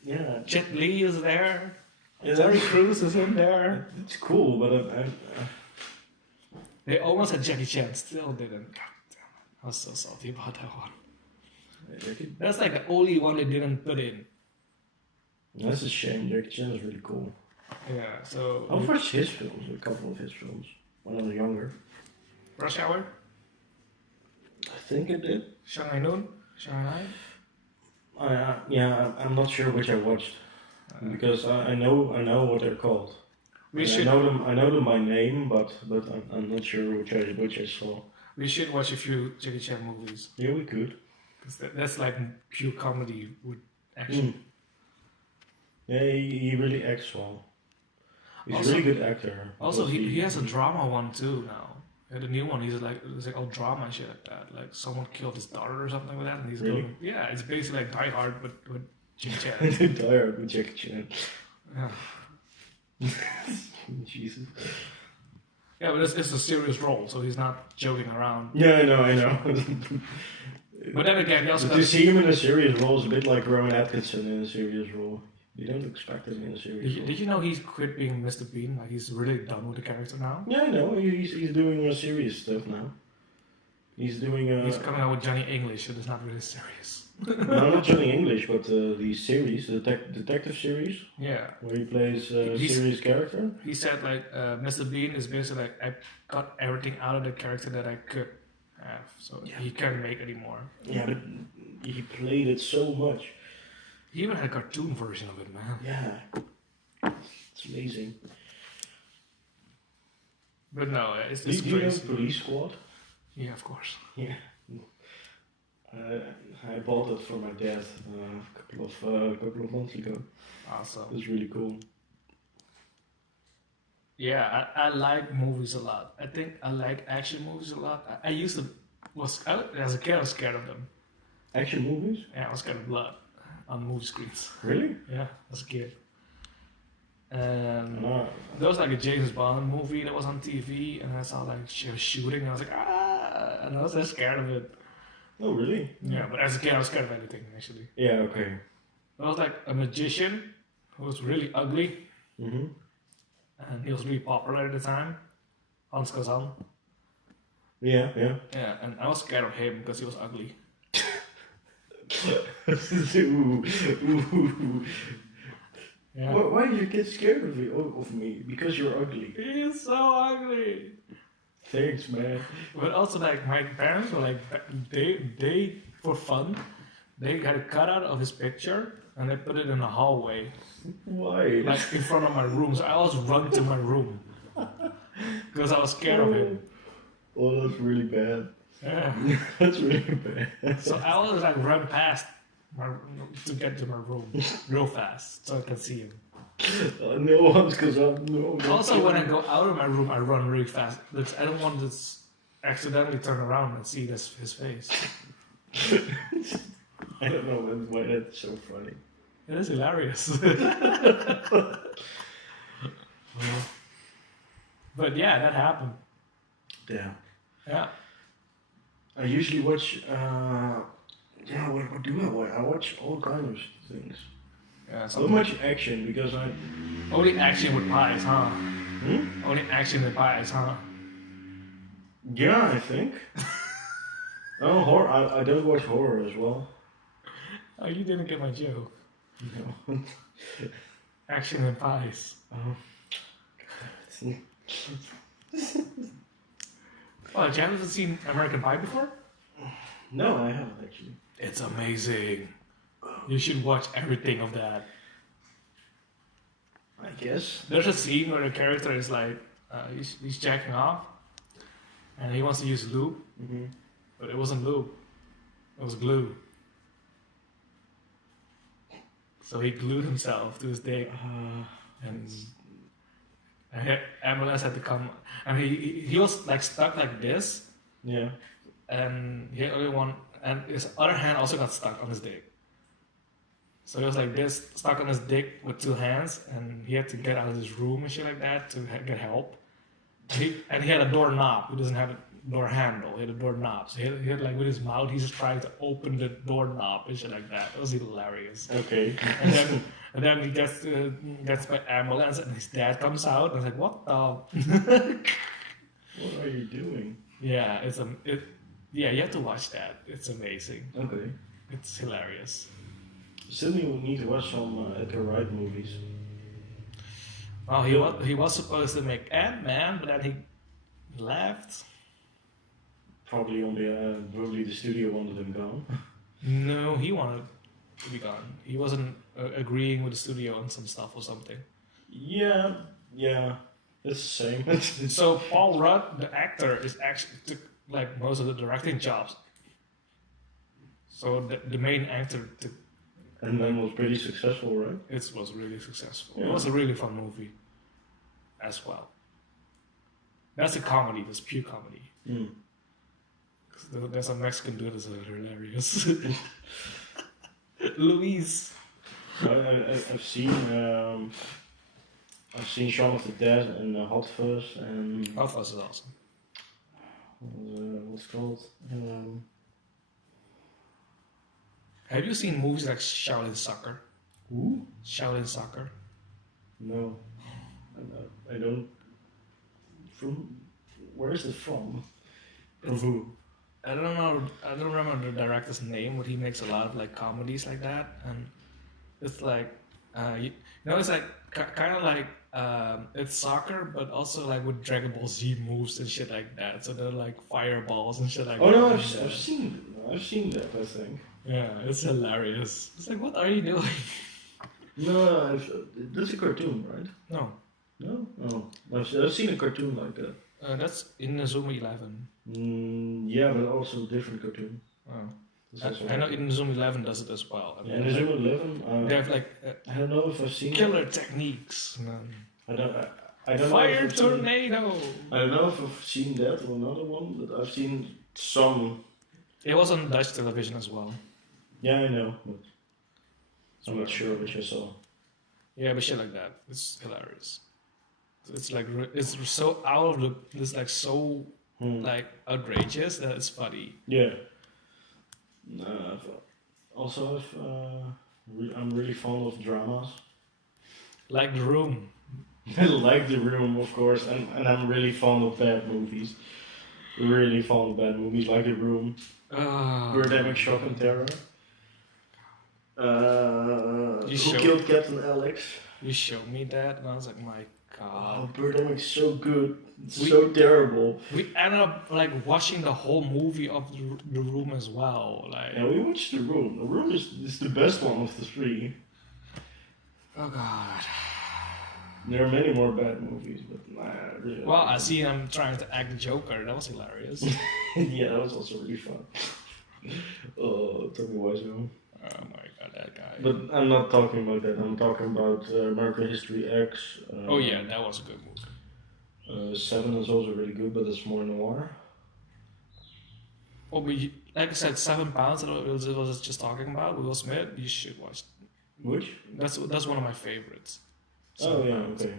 Yeah, Jet Li is there. Yeah, Terry that's- Crews is in there. it's cool, but They almost had Jackie Chan, still didn't. God damn it. I was so salty about that one. That's like the only one they didn't put in. that's a shame. Jackie Chan is really cool. Yeah, so. I've watched his films, a couple of his films, when I was younger. Rush Hour? I think I did. Shanghai Noon? Shanghai? Yeah, I'm not sure which I watched because I know what they're called. We And should I know them by name, but I'm not sure which I saw. we should watch a few Jackie Chan movies. Yeah, we could. Because that's like pure comedy with action. Yeah, he really acts well. He's Also- a really good actor. Also, Because he has a drama one too now. Yeah, the new one, it's like all drama and shit like that. Like someone killed his daughter or something like that, and he's Really? going. Yeah, it's basically like Die Hard with Jackie Chan. tired with Jackie Chan. Yeah. Jesus. Yeah, but it's a serious role, so he's not joking around. Yeah, I know. But then again, he also But to got, see him in a serious role is a bit like Rowan Atkinson in a serious role. You don't expect him in a serious role. did you know he's quit being Mr. Bean? Like he's really done with the character now. Yeah, I know. He's doing serious stuff now. He's doing He's coming out with Johnny English, so it's not really serious. no, not Johnny English, but the series, the detective series, Yeah. where he plays a He's- serious character. He said like Mr. Bean is basically like I got everything out of the character that I could have, so he can't make anymore. Yeah, but he played it so much. He even had a cartoon version of it, man. Yeah, it's amazing. But no, it's Do just you know crazy. Police Squad? Yeah, of course. Yeah. I bought it for my dad a couple of months ago. Awesome. It was really cool. Yeah, I like movies a lot. I think I like action movies a lot. I used to as a kid I was scared of them. Action movies? Yeah, I was scared of blood on movie screens. Really? Yeah, as a kid. And Ah. there was like a James Bond movie that was on TV, and I saw like she was shooting, and I was like, ah, and I was just scared of it. Oh, really? Yeah, but as a kid, I was scared of anything actually. Yeah. Okay. There was like a magician who was really ugly, Mhm. and he was really popular at the time, Hans Kazan. Yeah. Yeah. Yeah, and I was scared of him because he was ugly. Ooh, ooh. Yeah. Why did you get scared of me? Because you're ugly. He is so ugly. Thanks, man. But also, like, my parents were like, they for fun, they had a cutout of his picture and they put it in the hallway, Why? like in front of my room. So I always run to my room because I was scared of him. Oh, that's really bad. Yeah. That's really bad. So I always like run past to get to my room real fast so I can see him. No, because no. Also, when I go out of my room, I run really fast because I don't want to accidentally turn around and see his face. I don't know why that's so funny. It is hilarious. But yeah, that happened. Yeah. Yeah. I usually watch. What do I watch? I watch all kinds of things. Yeah. So much action because I. Only action with pies, huh? Hmm? Only action with pies, huh? Yeah, I think. Oh, horror. I don't watch horror as well. Oh, you didn't get my joke. No. Action and pies. Oh. Oh, you haven't seen American Pie before? No, I haven't actually. It's amazing. You should watch everything of that. I guess. There's a scene where the character is like, he's jacking off, and he wants to use lube, Mm-hmm. but it wasn't lube. It was glue. So he glued himself to his dick. and ambulance had to come, and he was like stuck like this, Yeah. and he had only one, and his other hand also got stuck on his dick. So he was like this, stuck on his dick with two hands, and he had to get out of his room and shit like that to get help. And he had a door knob. He doesn't have a door handle. He had a door knob. So he had like with his mouth, he's just trying to open the door knob and shit like that. It was hilarious. Okay. And then he gets by ambulance, and his dad comes out, and he's like, "What the?" What are you doing? Yeah, yeah, you have to watch that. It's amazing. Okay. It's hilarious. Still, you need to watch some Edgar Wright movies. Well, he was supposed to make Ant-Man, but then he left. Probably probably the studio wanted him gone. No, he wanted to be gone. He wasn't agreeing with the studio on some stuff or something. Yeah, it's the same. So Paul Rudd, the actor, is actually took like most of the directing jobs. So the main actor took. And then was pretty successful, right? It was really successful. Yeah. It was a really fun movie, as well. That's a comedy. That's pure comedy. Mm. There's a Mexican dude that's hilarious. Luis. I've seen Shaun of the Dead and Hot Fuzz and Hot Fuzz is awesome. what's it called? Have you seen movies like Shaolin Soccer? Who? Shaolin Soccer. No, I don't. From where is it from? From who? I don't know. I don't remember the director's name, but he makes a lot of like comedies like that, and it's like, it's like kind of like it's soccer, but also like with Dragon Ball Z moves and shit like that. So they're like fireballs and shit like Oh that. no, I've seen that. I think. Yeah, it's hilarious. It's like, what are you doing? No, that's a cartoon, right? No, No, I've seen a cartoon like that. that's in Inazuma 11. Yeah, but also a different cartoon. Oh. That's also I know Inazuma 11 does it as well. Yeah, in Zoom 11, They have like I don't know if I've seen killer techniques. I don't Fire know if I've seen- tornado! I don't know if I've seen that or another one, but I've seen some. It was on Dutch television as well. Yeah, I know, but I'm not sure which I saw. Yeah, but shit like that. It's hilarious. It's like it's so out of the. It's like so like outrageous that it's funny. Yeah. Also, I'm really fond of dramas. Like The Room. I like The Room, of course, and I'm really fond of bad movies. Really fond of bad movies, like The Room, Birdemic, Shock and Terror. Who Killed Captain Alex? You showed me that, and I was like, my god. Oh, Birdemic's so good. It's so terrible. We ended up like watching the whole movie of the Room as well. Like, Yeah, we watched The Room. The Room is the best one of the three. oh god. There are many more bad movies, but really. Well, I see him trying to act the Joker. That was hilarious. Yeah, that was also really fun. Oh, Tommy Wiseau. Oh my god, that guy. But I'm not talking about that. I'm talking about American History X. Oh yeah, that was a good movie. 7 is also really good, but it's more noir. Oh, but like I said, £7 that I was just talking about Will Smith. You should watch. Which? That's one of my favorites. Oh yeah, okay.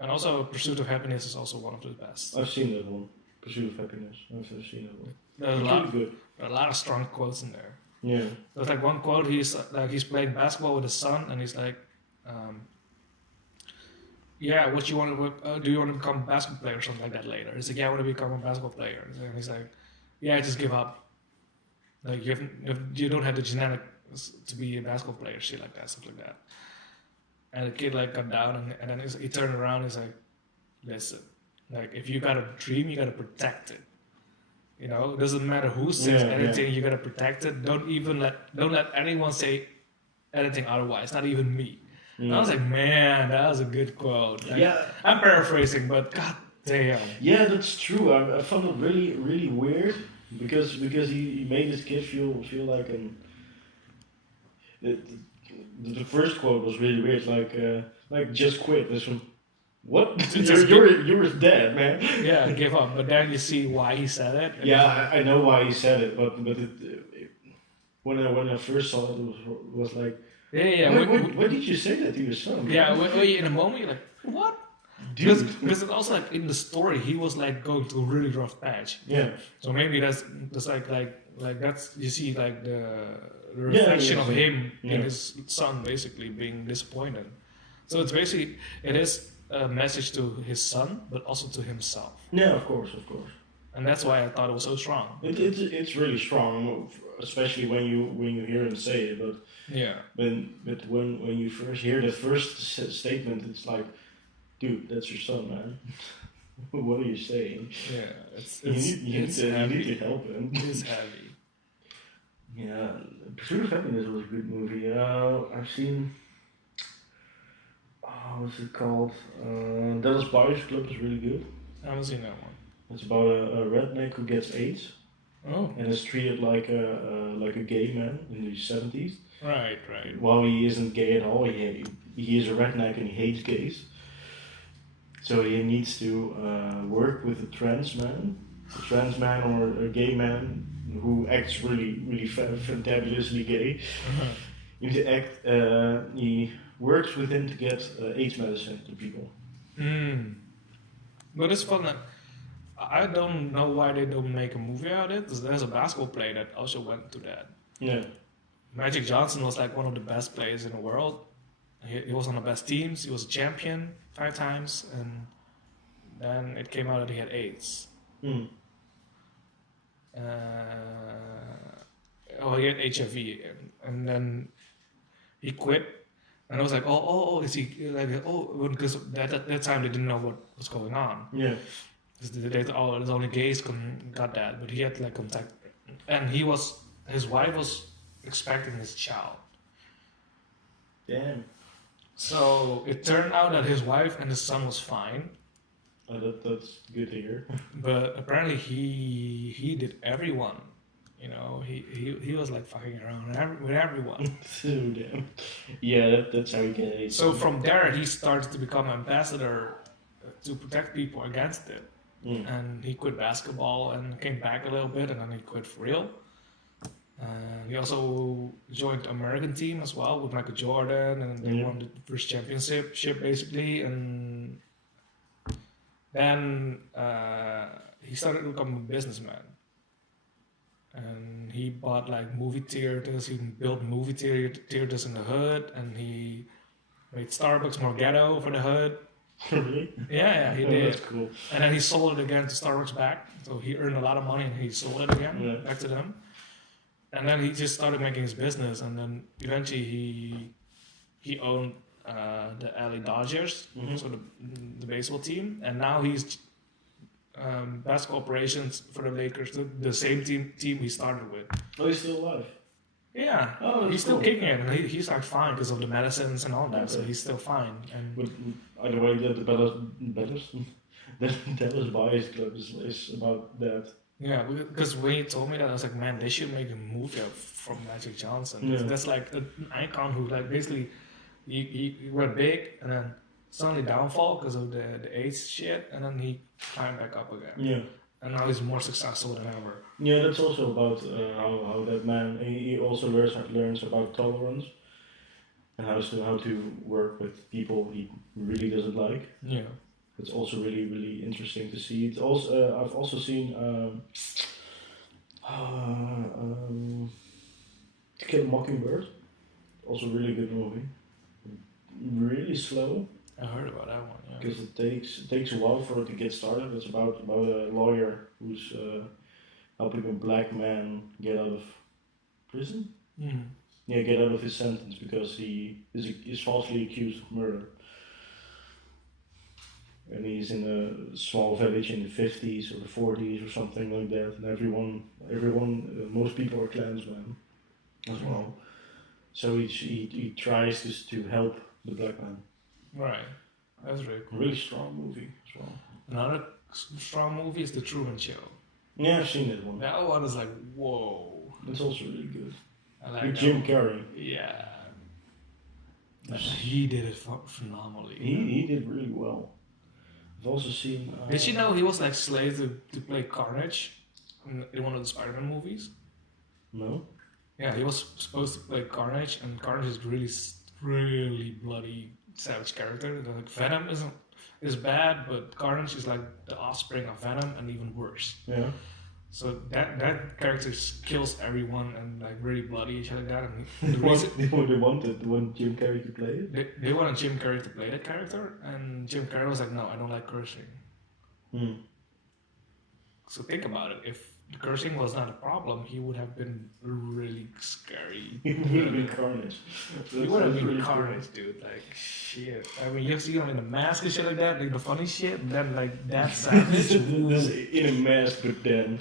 And also, Pursuit of Happiness is also one of the best. I've seen that one. Pursuit of Happiness. I've seen that one. There's It's really good. a lot of strong quotes in there. Yeah. There's like one quote. He's playing basketball with his son, and he's like, "Yeah, what you want to do? You want to become a basketball player or something like that later?" He's like, "Yeah, I want to become a basketball player." And he's like, "Yeah, just give up. Like you don't have the genetics to be a basketball player, shit like that, stuff like that." And the kid like got down, and then he turned around. He's like, "Listen, like if you got a dream, you got to protect it. You know, it doesn't matter who says anything. You got to protect it. Don't let anyone say anything otherwise. Not even me." And I was like, "Man, that was a good quote." Like, Yeah. I'm paraphrasing, but god damn. Yeah, that's true. I found it really, really weird because he made his kid feel like the first quote was really weird. Like Like, just quit. This one. What? Just you're dead, man. Yeah, give up. But then you see why he said it. And Yeah, I know why he said it, but when I first saw it, was like, yeah. why did you say that to your son? Yeah, when you in a moment, you're like, what? Because it's also like in the story, he was like going through a really rough patch. Yeah. So maybe that's like that's you see like the reflection of him in his son basically being disappointed. So it's basically it is a message to his son, but also to himself. Yeah, of course. And that's why I thought it was so strong. It's really strong, especially when you hear him say it. But yeah, but when you first hear the first statement, it's like, dude, that's your son, man. What are you saying? Yeah, you need to help him. It's heavy. Yeah, Pursuit of Happiness was a good movie. I've seen. What's it called? Dallas Buyers Club is really good. I haven't seen that one. It's about a redneck who gets AIDS. Oh. And is treated like a gay man in the 70s. Right. While he isn't gay at all, he is a redneck and he hates gays. So he needs to work with a trans man or a gay man who acts really fantabulously gay. He works with him to get AIDS medicine to people. But it's fun. I don't know why they don't make a movie out of it. There's a basketball player that also went to that. Yeah. Magic Johnson was like one of the best players in the world. He was on the best teams. He was a champion 5 times, and then it came out that he had AIDS. He had HIV, and then he quit. And I was like, oh, is he like, because that time they didn't know what was going on. Yeah. They thought, only gays got that, but he had like contact, and his wife was expecting his child. Damn. So it turned out that his wife and his son was fine. Oh, that's good to hear. But apparently he did everyone. You know, he was like fucking around with everyone. So damn. Yeah, that's how he gets AIDS. So from there he started to become an ambassador to protect people against it. And he quit basketball and came back a little bit, and then he quit for real. He also joined the American team as well with Michael Jordan, and they won the first championship basically. And then he started to become a businessman. And he bought like movie theaters. He built movie theaters in the hood, and he made Starbucks more ghetto for the hood. Really? Yeah, he did. That's cool. And then he sold it again to Starbucks back. So he earned a lot of money and he sold it again back to them. And then he just started making his business. And then eventually he owned the LA Dodgers, so the baseball team. And now he's basketball operations for the Lakers, the same team he started with. Oh, he's still alive? Yeah, he's still kicking it, and he's like fine because of the medicines and all that, so he's still fine. And but either way, the Dallas Buyers Club is about that. Yeah, because when he told me that, I was like, man, they should make a movie from Magic Johnson. Yeah. That's like an icon who like basically he went big and then suddenly downfall because of the AIDS shit, and then he climbed back up again. Yeah. And now he's more successful than ever. Yeah, that's also about how that man. He also learns about tolerance and how to work with people he really doesn't like. Yeah, it's also really interesting to see. It's also I've also seen To Kill a Mockingbird. Also really good movie. Really slow. I heard about that one. Yeah. Because it takes a while for it to get started. It's about a lawyer who's helping a black man get out of prison. Yeah, get out of his sentence because he is falsely accused of murder. And he's in a small village in the 50s or the 40s or something like that. And everyone, most people are Klansmen as well. So he tries to help the black man. Right. That's really cool. Really strong movie as well. Another strong movie is The Truman Show. Yeah, I've seen that one. That one is like, whoa. It's also really good. I like with Jim Carrey. Yeah. He did it phenomenally. He did really well. I've also seen. Did you know he was like slated to play Carnage in one of the Spider-Man movies? No. Yeah, he was supposed to play Carnage, and Carnage is really bloody savage character. Like Venom is bad, but Carnage is like the offspring of Venom and even worse. Yeah. So that character kills everyone and like really bloody and shit like that. And the What reason they wanted when Jim Carrey to play it. they wanted Jim Carrey to play that character, and Jim Carrey was like, "No, I don't like cursing." So think about it. If the cursing was not a problem, he would have been really scary. He would have been Carnage. He would have been Carnage, dude. Like shit. I mean, you see him in a mask and shit like that, like the funny shit. And then like that savage. In a mask, but then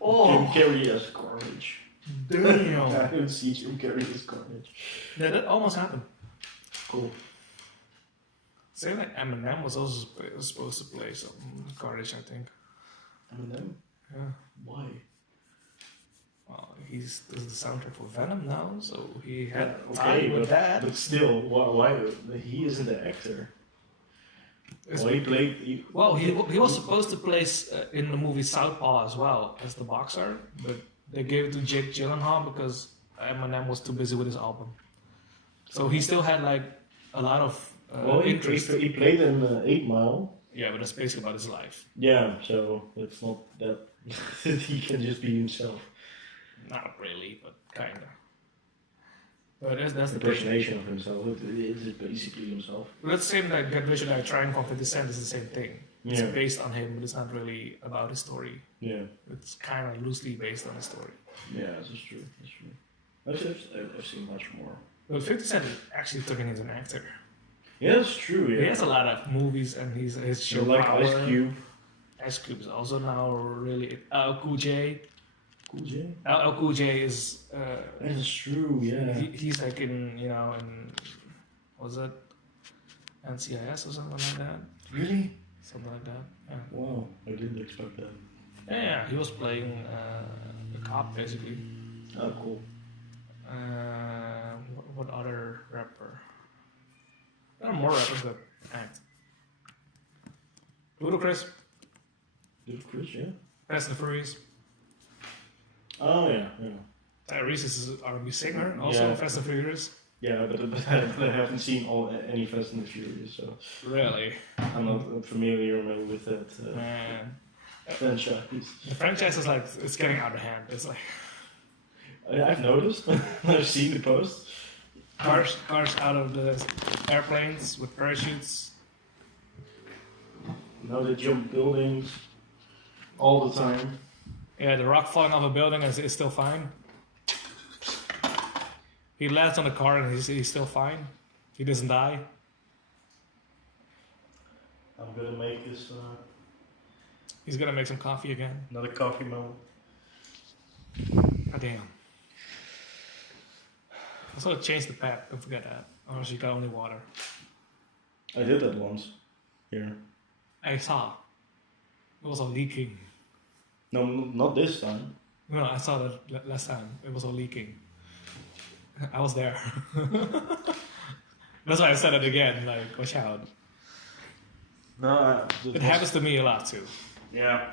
Jim Carrey as Carnage. Damn. I don't see Jim Carrey as Carnage. Yeah, that almost happened. Cool. Same like Eminem was also supposed to play some Carnage, I think. Eminem? Yeah. Why? Well, he's does the soundtrack for Venom now, so he had Okay, time with that. But still, why? He isn't the actor. Well, he played. Well, he was supposed to play in the movie Southpaw as well as the boxer, but they gave it to Jake Gyllenhaal because Eminem was too busy with his album. So he still had like a lot of interest. He played in 8 Mile. Yeah, but that's basically about his life. Yeah, so it's not that he can just be himself. Not really, but kinda. But that's the Impersonation of himself. It is basically himself. But that's the same like Get Rich or Die Trying from 50 Cent is the same thing. It's Yeah. based on him, but it's not really about his story. Yeah. It's kind of loosely based on his story. Yeah, that's true. That's true. I've seen much more. But 50 Cent actually took him as an actor. Yeah, that's true. Yeah. He has a lot of movies and his show like power. Ice Cube. Ice Cube is also now really LL Cool J. Cool J. LL Cool J is That's true. Yeah. he's like in was it NCIS or something like that? Really? Something like that. Yeah. Wow, I didn't expect that. Yeah, he was playing a cop basically. Oh, cool. What other rapper? There are more rappers that act. Ludacris, Did Chris? Yeah. Fast and Furious. Oh yeah, yeah. Tyrese is an R&B singer, also Yeah. Fast and Furious. Yeah, but I haven't seen any Fast and the Furious, so Really? I'm not familiar with that franchise. The franchise is like, it's getting out of hand. It's like I've noticed. I've seen the post. cars out of the airplanes with parachutes. Now they jump buildings all the time. Yeah, the rock falling off a building is still fine. He lands on the car and he's still fine. He doesn't die. I'm gonna make this He's gonna make some coffee again. another coffee moment. God damn. Also change the pad, don't forget that. Or else you got only water. I did that once. Here. I saw. It was all leaking. No, not this time. No, I saw that last time. It was all leaking. I was there. That's why I said it again, like, watch out. No, It happens to me a lot too. Yeah.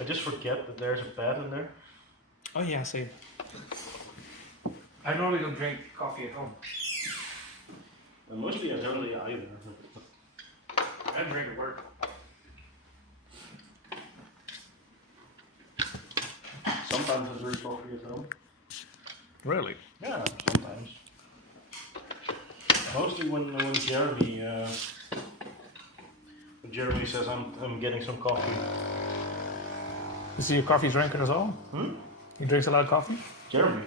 I just forget that there's a pad in there. Oh yeah, same. I normally don't drink coffee at home. And mostly I don't really either. I drink at work. Sometimes I drink coffee at home. Really? Yeah, sometimes. Mostly when Jeremy says I'm getting some coffee. Is he a coffee drinker as well? Hmm? He drinks a lot of coffee? Jeremy.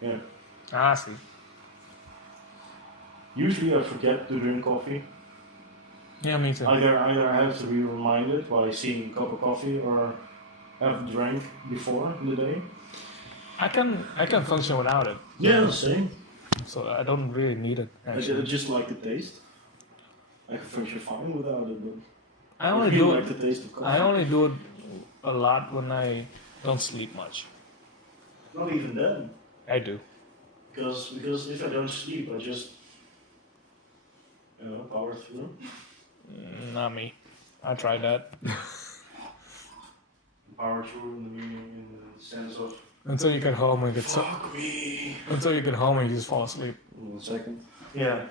Yeah. Ah, I see. Usually I forget to drink coffee. Yeah, me too. Either I have to be reminded by seeing a cup of coffee or have drank before in the day. I can function without it. Yeah, the same. So I don't really need it I actually. just like the taste. I can function fine without it, but I only really do like it. the taste of coffee. I only do it a lot when I don't sleep much. Not even then, I do. because if I don't sleep, I just power through. Not me. I tried that. Power through in the meaning, in the sense of Until you get home and get fuck me. Until you get home and you just fall asleep. 1 second. Yeah.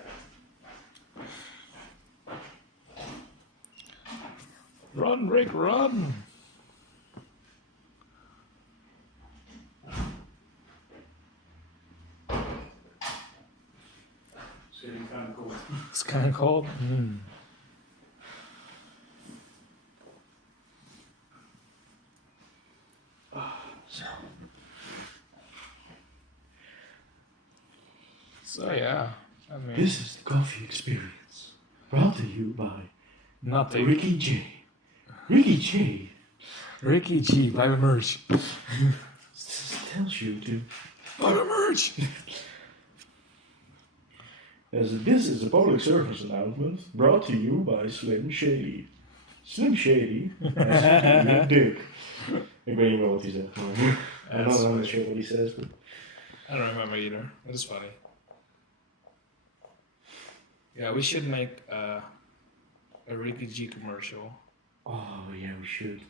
Run, Rick, run! It's getting kind of cold. It's kind of cold. So yeah, I mean, This is the coffee experience, brought to you by nothing. Ricky J. Ricky J. Ricky G, buy the merch. tells you to. Buy the merch. This is a public service announcement brought to you by Slim Shady. Slim Shady has a dick. Ik weet niet meer wat hij zegt. I'm not sure what he says, but I don't remember either. It is funny. Yeah, we should make a Ricky G commercial. oh yeah, we should.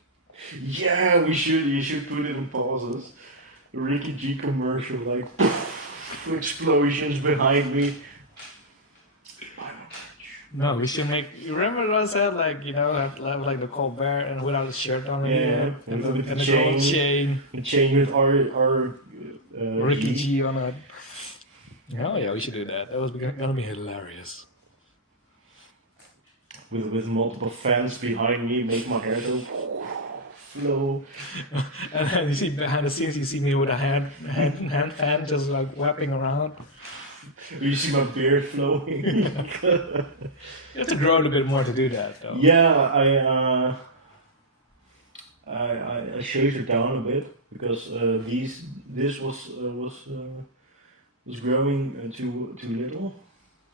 Yeah, we should. You should put it in pauses. Ricky G commercial, like explosions behind me. No, we should make. You remember what I said? Like, you know, have like the Colbert and without a shirt on. Yeah, and the with the gold chain. The chain with our Ricky G on it. Hell yeah, we should do that. That was gonna be hilarious. With multiple fans behind me, make my hair go flow. And then you see behind the scenes, you see me with a hand fan just like wrapping around. You see my beard flowing. You have to grow it a bit more to do that, though. Yeah, I shaved it down a bit because this was growing too little.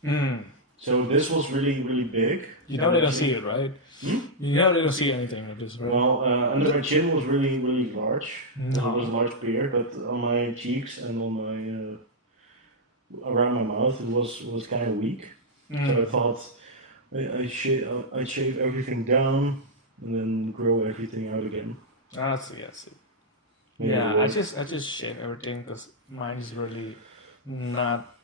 Mm. So this was really big. You know they don't see it, right? Hmm? You know they don't see anything of this, right? Well, under my chin was really large. No. It was a large beard, but on my cheeks and on my around my mouth it was kind of weak. So I thought I'd shave everything down and then grow everything out again. I see. Maybe it Yeah, I was- just shave everything because mine is really not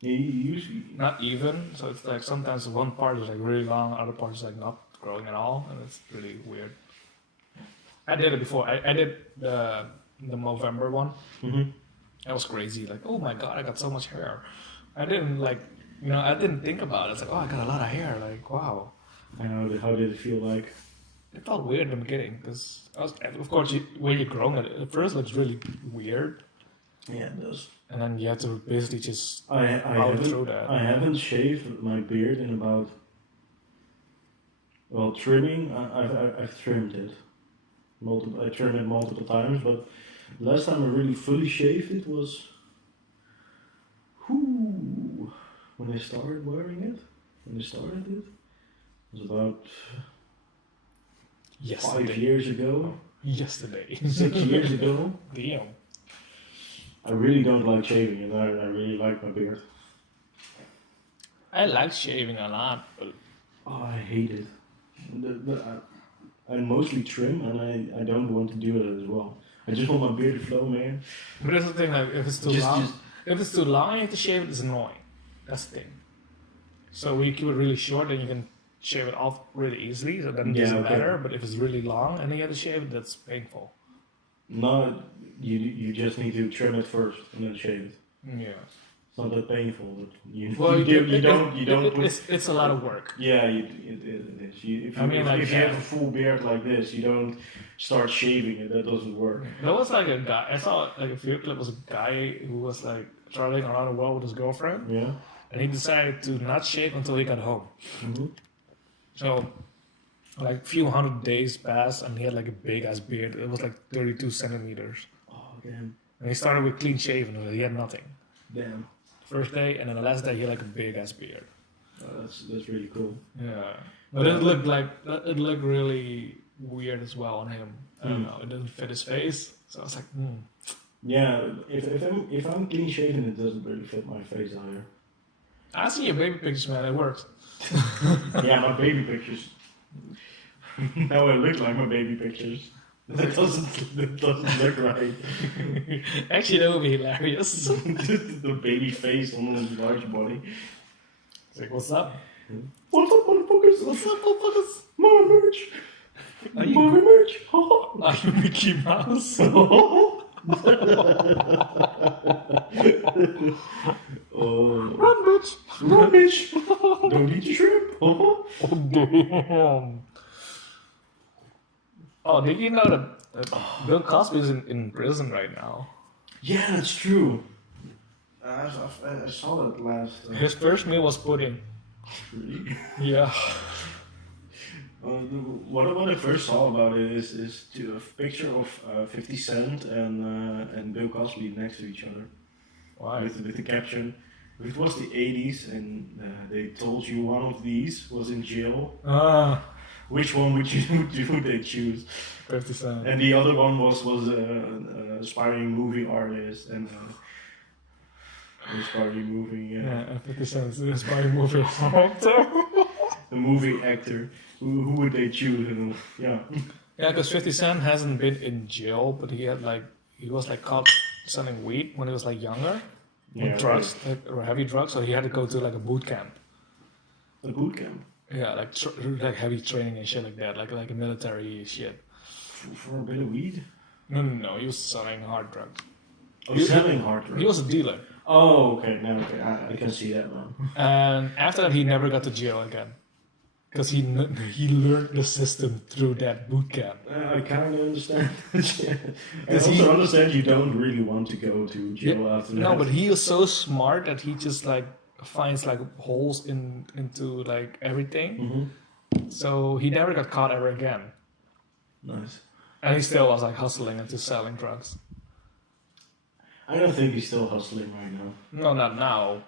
You usually. not even. So it's like sometimes one part is like really long, other part is like not growing at all, and it's really weird. I did it before. I did the November one. Mm-hmm. That was crazy. Like, oh my god, I got so much hair. I didn't like, you know, I didn't think about it. It's like, oh, I got a lot of hair. Like, wow. And how did it feel like? It felt weird in the beginning because, of course, when you're growing it, at first it looks really weird, Yeah, it does. and then you have to basically just I power through haven't that. I haven't shaved my beard in about. Well, trimming I've trimmed it. I trimmed it multiple times, but last time I really fully shaved it was. When I started wearing it. When I started it was about Yesterday. 5 years ago. Yesterday. 6 years ago. Damn. I really don't like shaving, and I really like my beard. I like shaving a lot, but Oh, I hate it. I mostly trim, and I don't want to do it as well. I just want my beard to flow, man. but that's the thing. Like, if it's too long, if it's too long, you have to shave it. It's annoying. That's the thing. So when you keep it really short, then you can shave it off really easily. So then it Yeah, doesn't okay. matter. But if it's really long and then you have to shave it, that's painful. No, you just need to trim it first and then shave it. Yeah. It's not that painful, but you don't put. It's a lot of work. Yeah, it is. If I mean, like, if you have a full beard like this, you don't start shaving it. That doesn't work. There was like a guy. I saw like a video clip. Was a guy who was like traveling around the world with his girlfriend, Yeah. and he decided to not shave until he got home. Mm-hmm. So, like, few hundred days passed, and he had like a big ass beard. It was like 32 centimeters, Oh damn. and he started with clean shaven. And he had nothing. Damn. First day, and then the last day, he had like a big ass beard. That's really cool. Yeah, but it looked really weird as well on him. I don't know. It didn't fit his face, so I was like, Yeah, if I'm clean shaven, it doesn't really fit my face either. I see your baby pictures, man. It works. Yeah, my baby pictures. Now I look like my baby pictures. That doesn't look right. Actually, that would be hilarious. The baby face on a large body. It's like, what's up? What's up, motherfuckers? What's up, motherfuckers? My merch. Are My you, merch. are you Mickey Mouse? Oh, Run, bitch! run, bitch. Don't eat your shrimp. Oh, damn. Oh, did you know that Bill Cosby is in prison right now? Yeah, that's true. I saw that last. His first meal was pudding. Really? Yeah. What I first saw about it is a picture of 50 Cent and Bill Cosby next to each other Why? with the caption. It was the 80s and they told you one of these was in jail. Ah, Which one would they choose? 50 Cent. And the other one was an aspiring movie artist and an aspiring movie Yeah, and 50 Cent is an inspiring movie actor. a movie actor. Who would they choose? Yeah. Yeah, because 50 Cent hasn't been in jail, but he was caught selling weed when he was like younger. Yeah, Drugs, or heavy drugs, so he had to go to like a boot camp. A boot camp Yeah, like heavy training and shit like that, like a military shit. for a bit of weed. No, he was selling hard drugs. Oh, selling hard drugs. He was a dealer, Oh, okay. Now, okay, I can see that now. and after that, he never got to jail again, because he learned the system through that boot camp. I kind of understand. I Is also he- understand you don't really want to go to jail after that. No, but he is so smart that he just like finds like holes into like everything. Mhm. So he never got caught ever again, Nice. and he still was like hustling into selling drugs. I don't think he's still hustling right now. No, not now,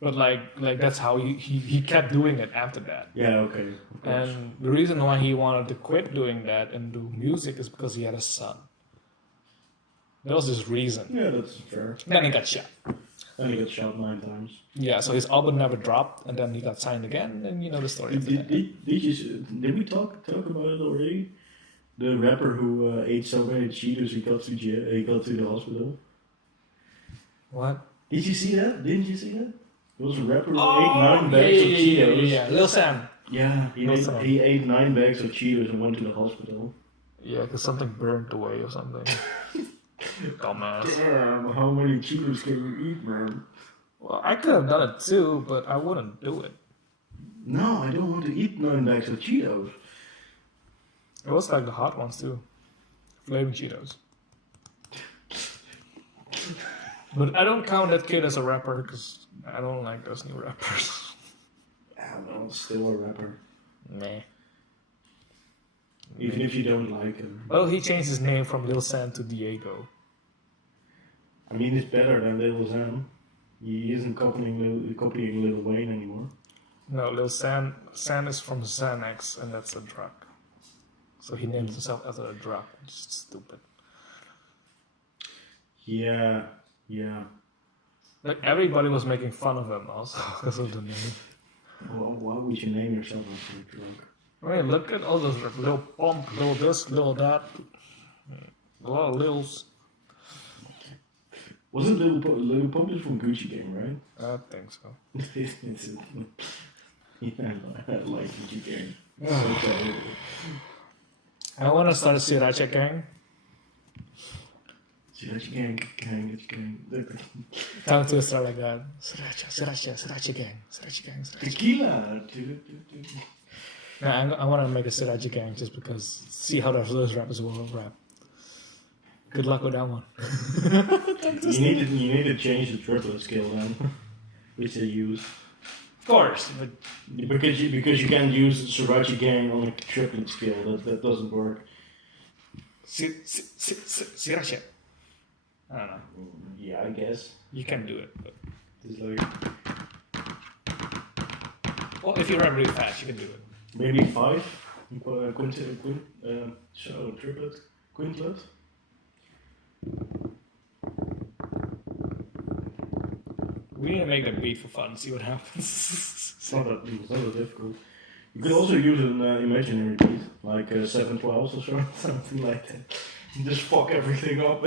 but like that's how he kept doing it after that. Yeah, okay. Of course. And the reason why he wanted to quit doing that and do music is because he had a son. That was his reason. Yeah, that's fair. Then he got shot. And he got shot 9 times. Yeah, so his album never dropped, and then he got signed again, and you know the story. after that. Did we talk about it already? The rapper who ate so many Cheetos he got to jail, he got to the hospital. What? Did you see that? Didn't you see that? There was a rapper who Oh, ate 9 bags of Cheetos. yeah. Lil Sam. Yeah, What's that? he ate 9 bags of Cheetos and went to the hospital. Yeah, because something burned away or something. Dumbass. Damn, how many Cheetos can you eat, man? Well, I could have done it too, but I wouldn't do it. No, I don't want to eat 9 bags of Cheetos. It was like the hot ones too. Flaming Cheetos. But I don't count that kid as a rapper because I don't like those new rappers. Yeah, well, still a rapper. Meh. Even if you don't like him. Well, he changed his name from Lil Sam to Diego. I mean, it's better than Lil Sam. He isn't copying Lil Wayne anymore. No, Lil Sam. Sam is from Xanax, and that's a drug. So he named himself after a drug. It's stupid. Yeah, yeah. Like everybody was making fun of him also because of the name. Well, why would you name yourself after a drug? I mean, look at all those little pump, little this, little that, a lot of littles. Wasn't Lil Pump is from Gucci Gang, right? I think so. Yeah, I like Gucci Gang. Okay. I want to start a Sriracha gang. Gucci Gang. Tongue twister like that. Sriracha gang, Sriracha gang. Tequila. Nah, I want to make a Sriracha gang just because. See how those rappers will rap. Good luck with that one. You need to change the triplet scale then, which they use. Of course, but Because you can't use Sriracha Gang on a triplet scale. That doesn't work. Sriracha. I don't know. Yeah, I guess. You can do it, but It's like well, if you rap really fast, you can do it. maybe 5. Triplet, quintlet. We need to make the beat for fun. See what happens. It's not that difficult. You could also use an imaginary beat, like 7/12 or so, something like that. And just fuck everything up.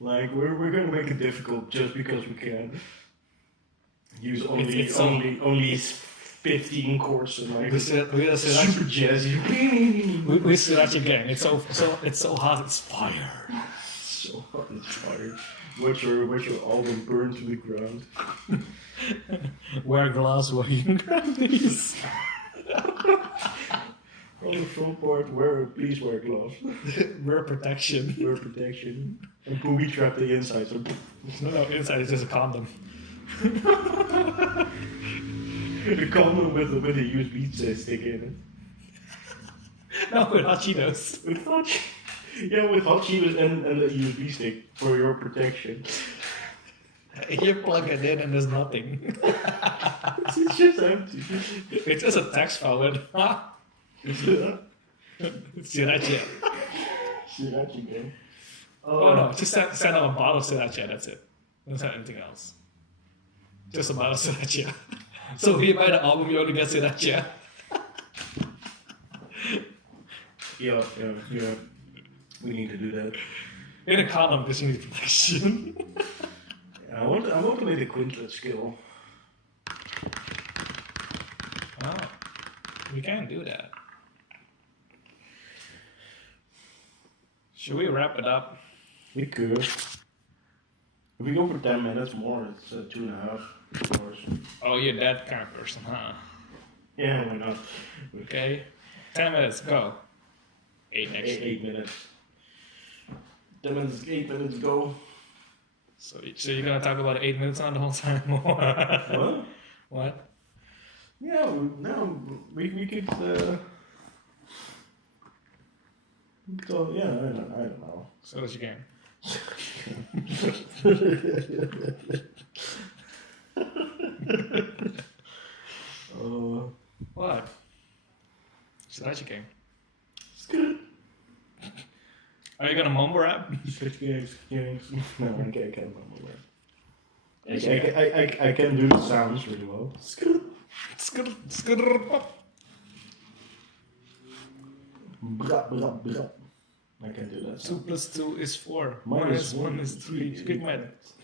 Like we're gonna make it difficult just because we can. Use only 15 chords and like super jazzy. We see that again. It's so hot. It's fire. So hot, it's fire. Watch your album burn to the ground. Wear glass while you grab these. On the front part, please wear gloves. Wear protection. Wear protection. And booby trap the inside. So No, inside is just a condom. the condom with a USB stick in it. No, with hot Cheetos. With hot Cheetos and a USB stick for your protection. You plug it in and there's nothing. It's just empty. It's just a text file with Sriracha. Sriracha game. Oh no, just send out a bottle of Sriracha, that's it. Don't send anything else. Just a bottle of Sriracha. So if you buy the album, you only get Sriracha. Yeah. We need to do that. In a condom because you need protection. I want to make the quintlet skill. Oh, we can't do that. Should we wrap it up? We could. If we go for 10 minutes more, it's 2.5 hours. Oh, you're that kind of person, huh? Yeah, why not? Okay. 10 minutes, go. 8 next. 8 minutes. 10 minutes, 8 minutes, go. So you're gonna talk about 8 minutes on the whole time? What? What? Yeah, we could. So, yeah, I don't know. So as you can. What? So that's your game. It's good. Are you gonna mumble rap? Switch games. No, I can't mumble rap. I can do the sounds really well. It's good. Blah, blah, blah. I can do that. 2 + 2 is 4. Minus -1 is 3. Quick math.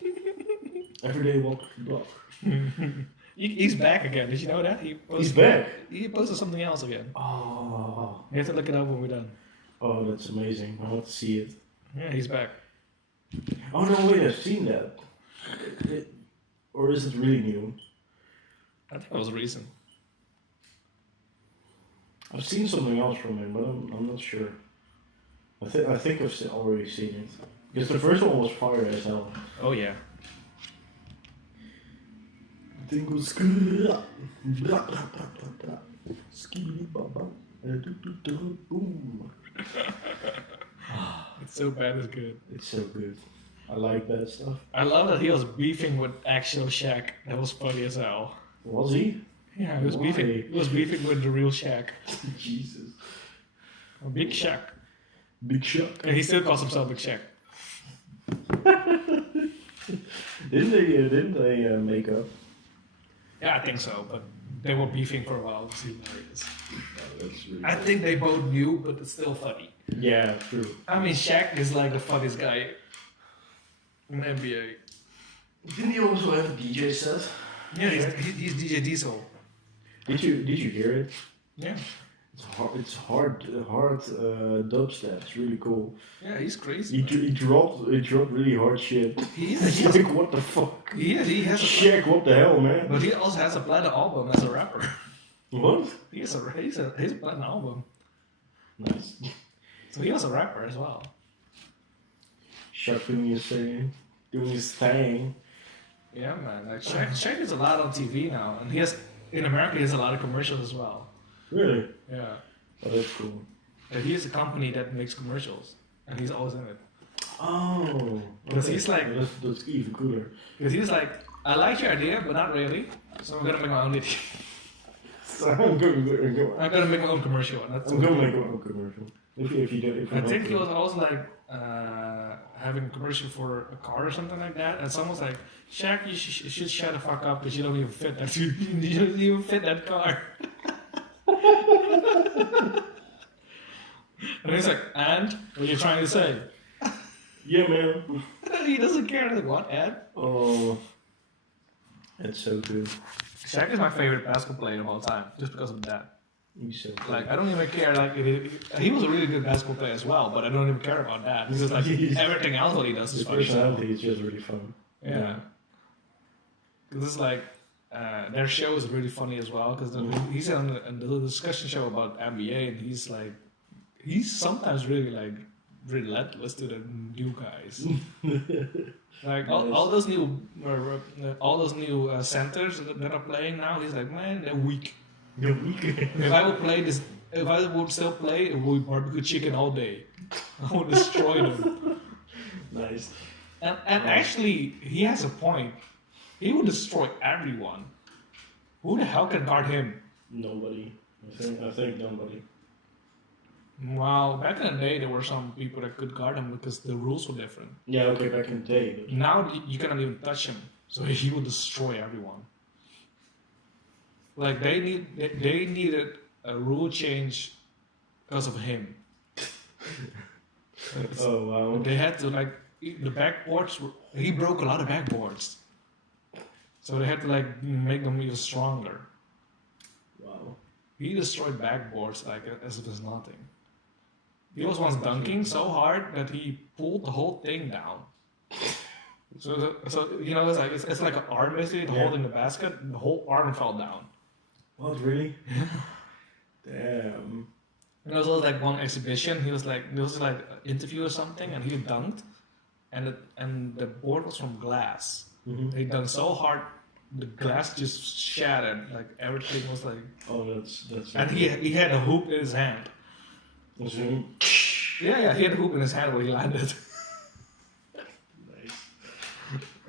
Everyday walk the block. He's back again. Did you know that? He's back. He posted something else again. Oh. You have to look it up when we're done. Oh, that's amazing. I want to see it. Yeah, he's back. Oh no, wait, I've seen that. Or is it really new? I think it was recent. I've seen something else from him, but I'm not sure. I think I've already seen it. Because the first one was fire as hell. Oh yeah. I think it was boom. It's so bad it's good. It's so good. I like that stuff. I love that he was beefing with actual Shaq. That was funny as hell. Was he? Yeah, he was Why? beefing. He was beefing with the real Shaq. Jesus. Big Shaq. Big shock. And he still calls himself Big Shaq. Didn't they make up? Yeah, I think so, but they were beefing for a while. It's hilarious. That's really I think they both knew, but it's still funny. Yeah, true. I mean, Shaq is like the funniest guy in the NBA. Didn't he also have a DJ set? Yeah, he's DJ Diesel. Did you hear it? Yeah. It's hard dubstep. It's really cool. Yeah, he's crazy. He dropped really hard shit. He's like, what the fuck? He has a Shaq, what the hell, man? but he also has a platinum album as a rapper. What? He's a platinum album. Nice. So he was a rapper as well. Shaq doing his thing. Yeah, man. Like Shaq is a lot on TV now, and in America he has a lot of commercials as well. Really? Yeah. Oh, that's cool. And he has a company that makes commercials, and he's always in it. Oh. Because he's like, that's even cooler. because he's like, I like your idea, but not really. So I'm gonna make my own idea. I'm gonna I'm gonna make my own commercial. And that's make my own commercial. If you do, if you I don't think he do was also like having a commercial for a car or something like that, and someone's like, "Shaq, you should shut the fuck up because you don't even fit that. You don't even fit that car." And he's like, "And what are you trying to say?" Yeah, man. He doesn't care. Like, what, Ed? Oh, that's so good. Shaq is my favorite basketball player of all time, just because of that. He's so good. Like, I don't even care. Like, he was a really good basketball player as well, but I don't even care about that because like everything else what he does is His fun. personality is just really fun. Yeah. Because it's like their show is really funny as well. Because he's on the discussion show about NBA, and he's sometimes really like relentless to the new guys. Like all those new centers that are playing now, he's like, man, they're weak. You're weak. If I would still play, it would be barbecue chicken all day. I would destroy them. Nice. And actually, he has a point. He would destroy everyone. Who the hell can guard him? Nobody. I think nobody. Well, back in the day, there were some people that could guard him because the rules were different. Yeah, okay, back in the day. But Now you cannot even touch him, so he would destroy everyone. Like they needed a rule change because of him. oh wow. They had to like the backboards. He broke a lot of backboards, so they had to like make them even stronger. Wow. He destroyed backboards like as if it's nothing. He was once dunking so hard that he pulled the whole thing down. So you know it's like an arm basically holding the basket. The whole arm fell down. What, really? Damn. And there was also like one exhibition. There was like an interview or something, and he dunked, and the board was from glass. Mm-hmm. He dunked so hard, the glass just shattered. Like everything was like. Oh, that's. And he had a hoop in his hand. Was really Yeah, he had a hoop in his hand when he landed. nice.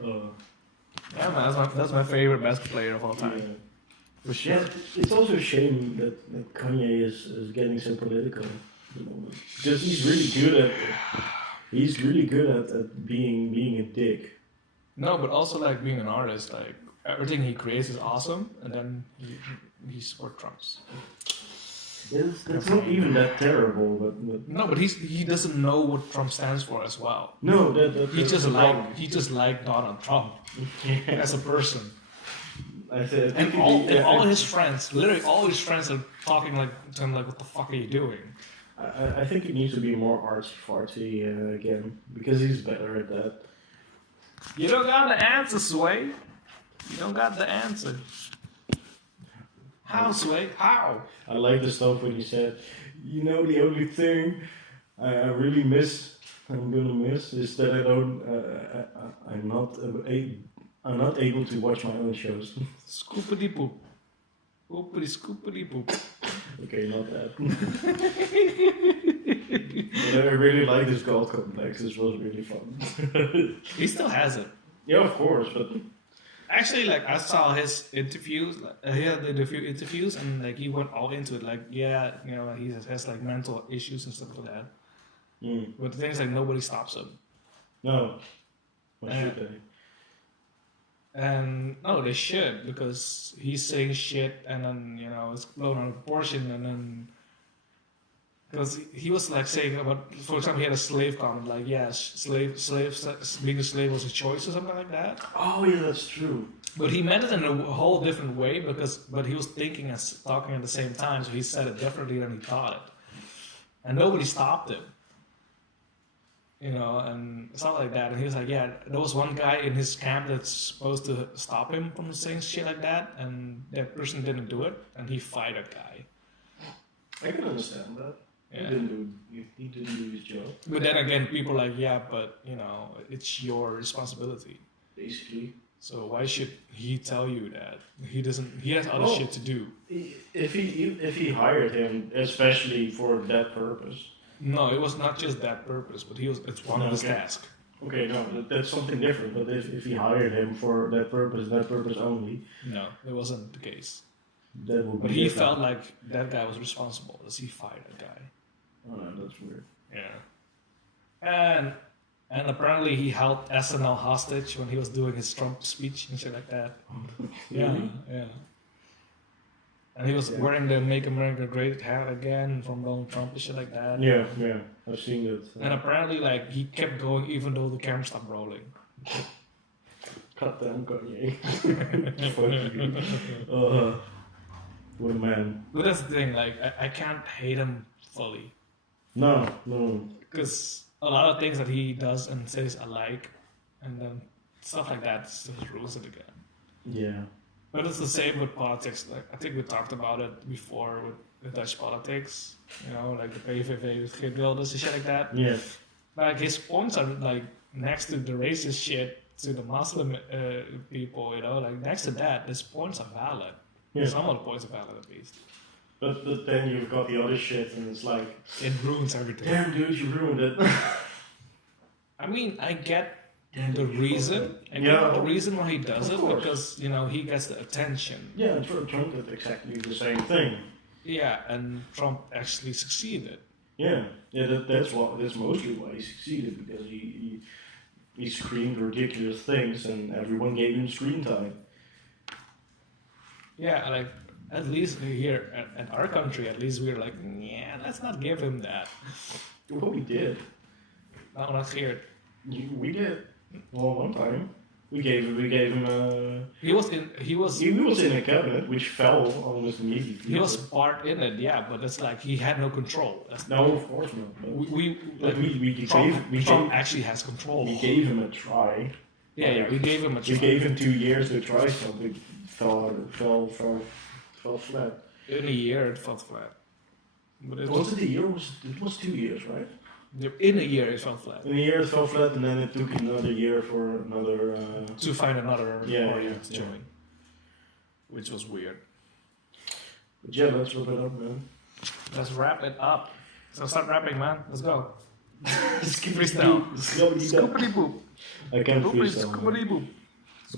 Yeah, man, that's my favorite basketball player of all time. Yeah. For sure. Yeah, it's also a shame that Kanye is getting so political at the moment. Because he's really good at being a dick. No, but also like being an artist, like everything he creates is awesome, and then he support Trumps. That's not even that terrible, but No, but he doesn't know what Trump stands for as well. no, He that's just the problem. liked Donald Trump Yeah. as a person. I said, And all his friends, literally all his friends are talking like to him like, what the fuck are you doing? I think he needs to be more artsy-fartsy again, because he's better at that. You don't got the answer, Sway. You don't got the answer. How, Sway? How? I like the stuff when he said, you know, the only thing I really I'm gonna miss, is that I'm not able to watch my own shows. Scoopity poop. Poopity scoopity poop. Okay, not that. But I really like this gold complex. This was really fun. He still has it. Yeah, of course, but Actually, like I saw his interviews. He had a few interviews, and like he went all into it. Like, yeah, you know, he has like mental issues and stuff like that. But the thing is, like nobody stops him. no. Why should they? And no, they should, because he's saying shit, and then you know it's blown out of proportion, and then because he was like saying about, for example, he had a slave comment, like being a slave was a choice or something like that. Oh yeah, that's true. But he meant it in a whole different way but he was thinking and talking at the same time, so he said it differently than he thought it, and nobody stopped him. You know, and stuff like that. And he was like, yeah, there was one guy in his camp that's supposed to stop him from saying shit like that, and that person didn't do it, and he fired that guy. I can understand that. Yeah. He didn't do his job. But then again, people are like, yeah, but, you know, it's your responsibility. Basically. So why should he tell you that? He has other shit to do. If he hired him, especially for that purpose. No, it was not just that purpose, but it's one of his tasks. Okay, no, that's something different. But if he hired him for that purpose only, No, it wasn't the case. that would be. But he felt like that guy was responsible, as he fired that guy. Oh, no, that's weird. Yeah. And apparently he held SNL hostage when he was doing his Trump speech and shit like that. Yeah, Really? yeah. And he was wearing the "Make America Great" hat again from Donald Trump and shit like that. Yeah, yeah. I've seen that. And apparently, like, he kept going even though the camera stopped rolling. Goddamn Kanye. Fuck you. What a man. But that's the thing, like, I can't hate him fully. No, no. Because a lot of things that he does and says I like, and then stuff like that just ruins it again. Yeah. But it's the same with politics. Like, I think we talked about it before with the Dutch politics. You know, like the PVV with Geert Wilders and shit like that. Yeah. Like, his points are, like, next to the racist shit to the Muslim people, you know, like, next to that, his points are valid. Yeah. Some of the points are valid, at least. But then you've got the other shit, and it's like, It ruins everything. damn, dude, you ruined it. I mean, I get the reason. I Yeah. get the reason why he does Of it, course. because, you know, he gets the attention. Yeah, Trump did exactly the same thing. Yeah, and Trump actually succeeded. Yeah, that's mostly why he succeeded, because he screamed ridiculous things, and everyone gave him screen time. Yeah, like, at least here at our country, at least we're like, yeah, let's not give him that. Well, we did. No, not here. We did. Well, one time we gave him He was in a cabinet which fell almost immediately. he was part in it, yeah, but it's like he had no control. No, of course not. But Trump actually has control. we gave him a try. Yeah, we gave him a We try. gave him 2 years to try something. Fell flat. In a year, it fell flat. But Was it a year? It was 2 years, right? in a year, it fell flat. In a year it fell flat, and then it took another year for another. To find another Yeah, party yeah, to join, which was weird. But yeah, let's wrap it up, man. Let's wrap it up. So start rapping, man. Let's go. Freestyle. Scoopity boop. I can't freestyle. Scoopity boop.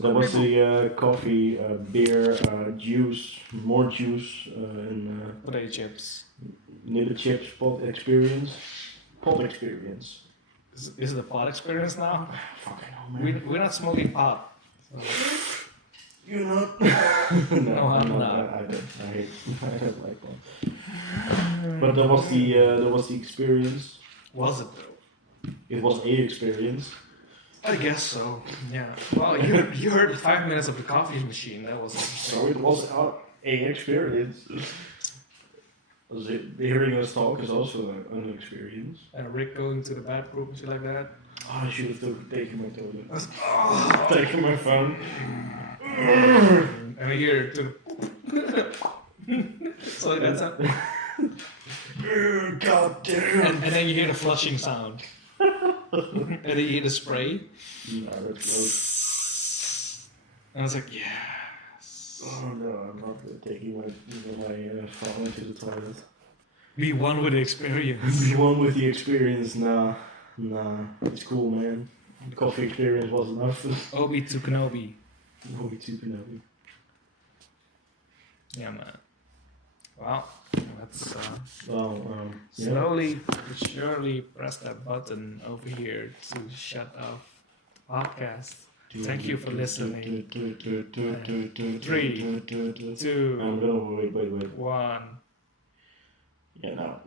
That was the coffee, beer, juice, more juice, and Potato chips. nibble chips, pot experience. Pot experience. Is it a pot experience now? Fucking hell, man. We're not smoking pot. So. You're not? No, I'm not. I don't like one. But that was the experience. Was it though? It was a experience. I guess so. Yeah. Well, you heard 5 minutes of the coffee machine. That was. So it was a experience. Was it hearing us talk is also an experience. And Rick going to the bathroom and shit like that. Oh, I should have taken my toilet. Taken my phone. And we hear to. So that's a. God damn. And then you hear the flushing sound. And then you hear the spray. No, that's close. And I was like, yes. Oh no, I'm not taking my phone into the toilet. Be one with the experience. Be one with the experience. Nah, it's cool, man. The coffee experience was enough. Obi to Kenobi. Obi to Kenobi. Yeah, man. Well, let's Yeah. slowly but surely press that button over here to shut off the podcast. Thank you for listening. 3, 2, I'm gonna wait. 1. Yeah, no.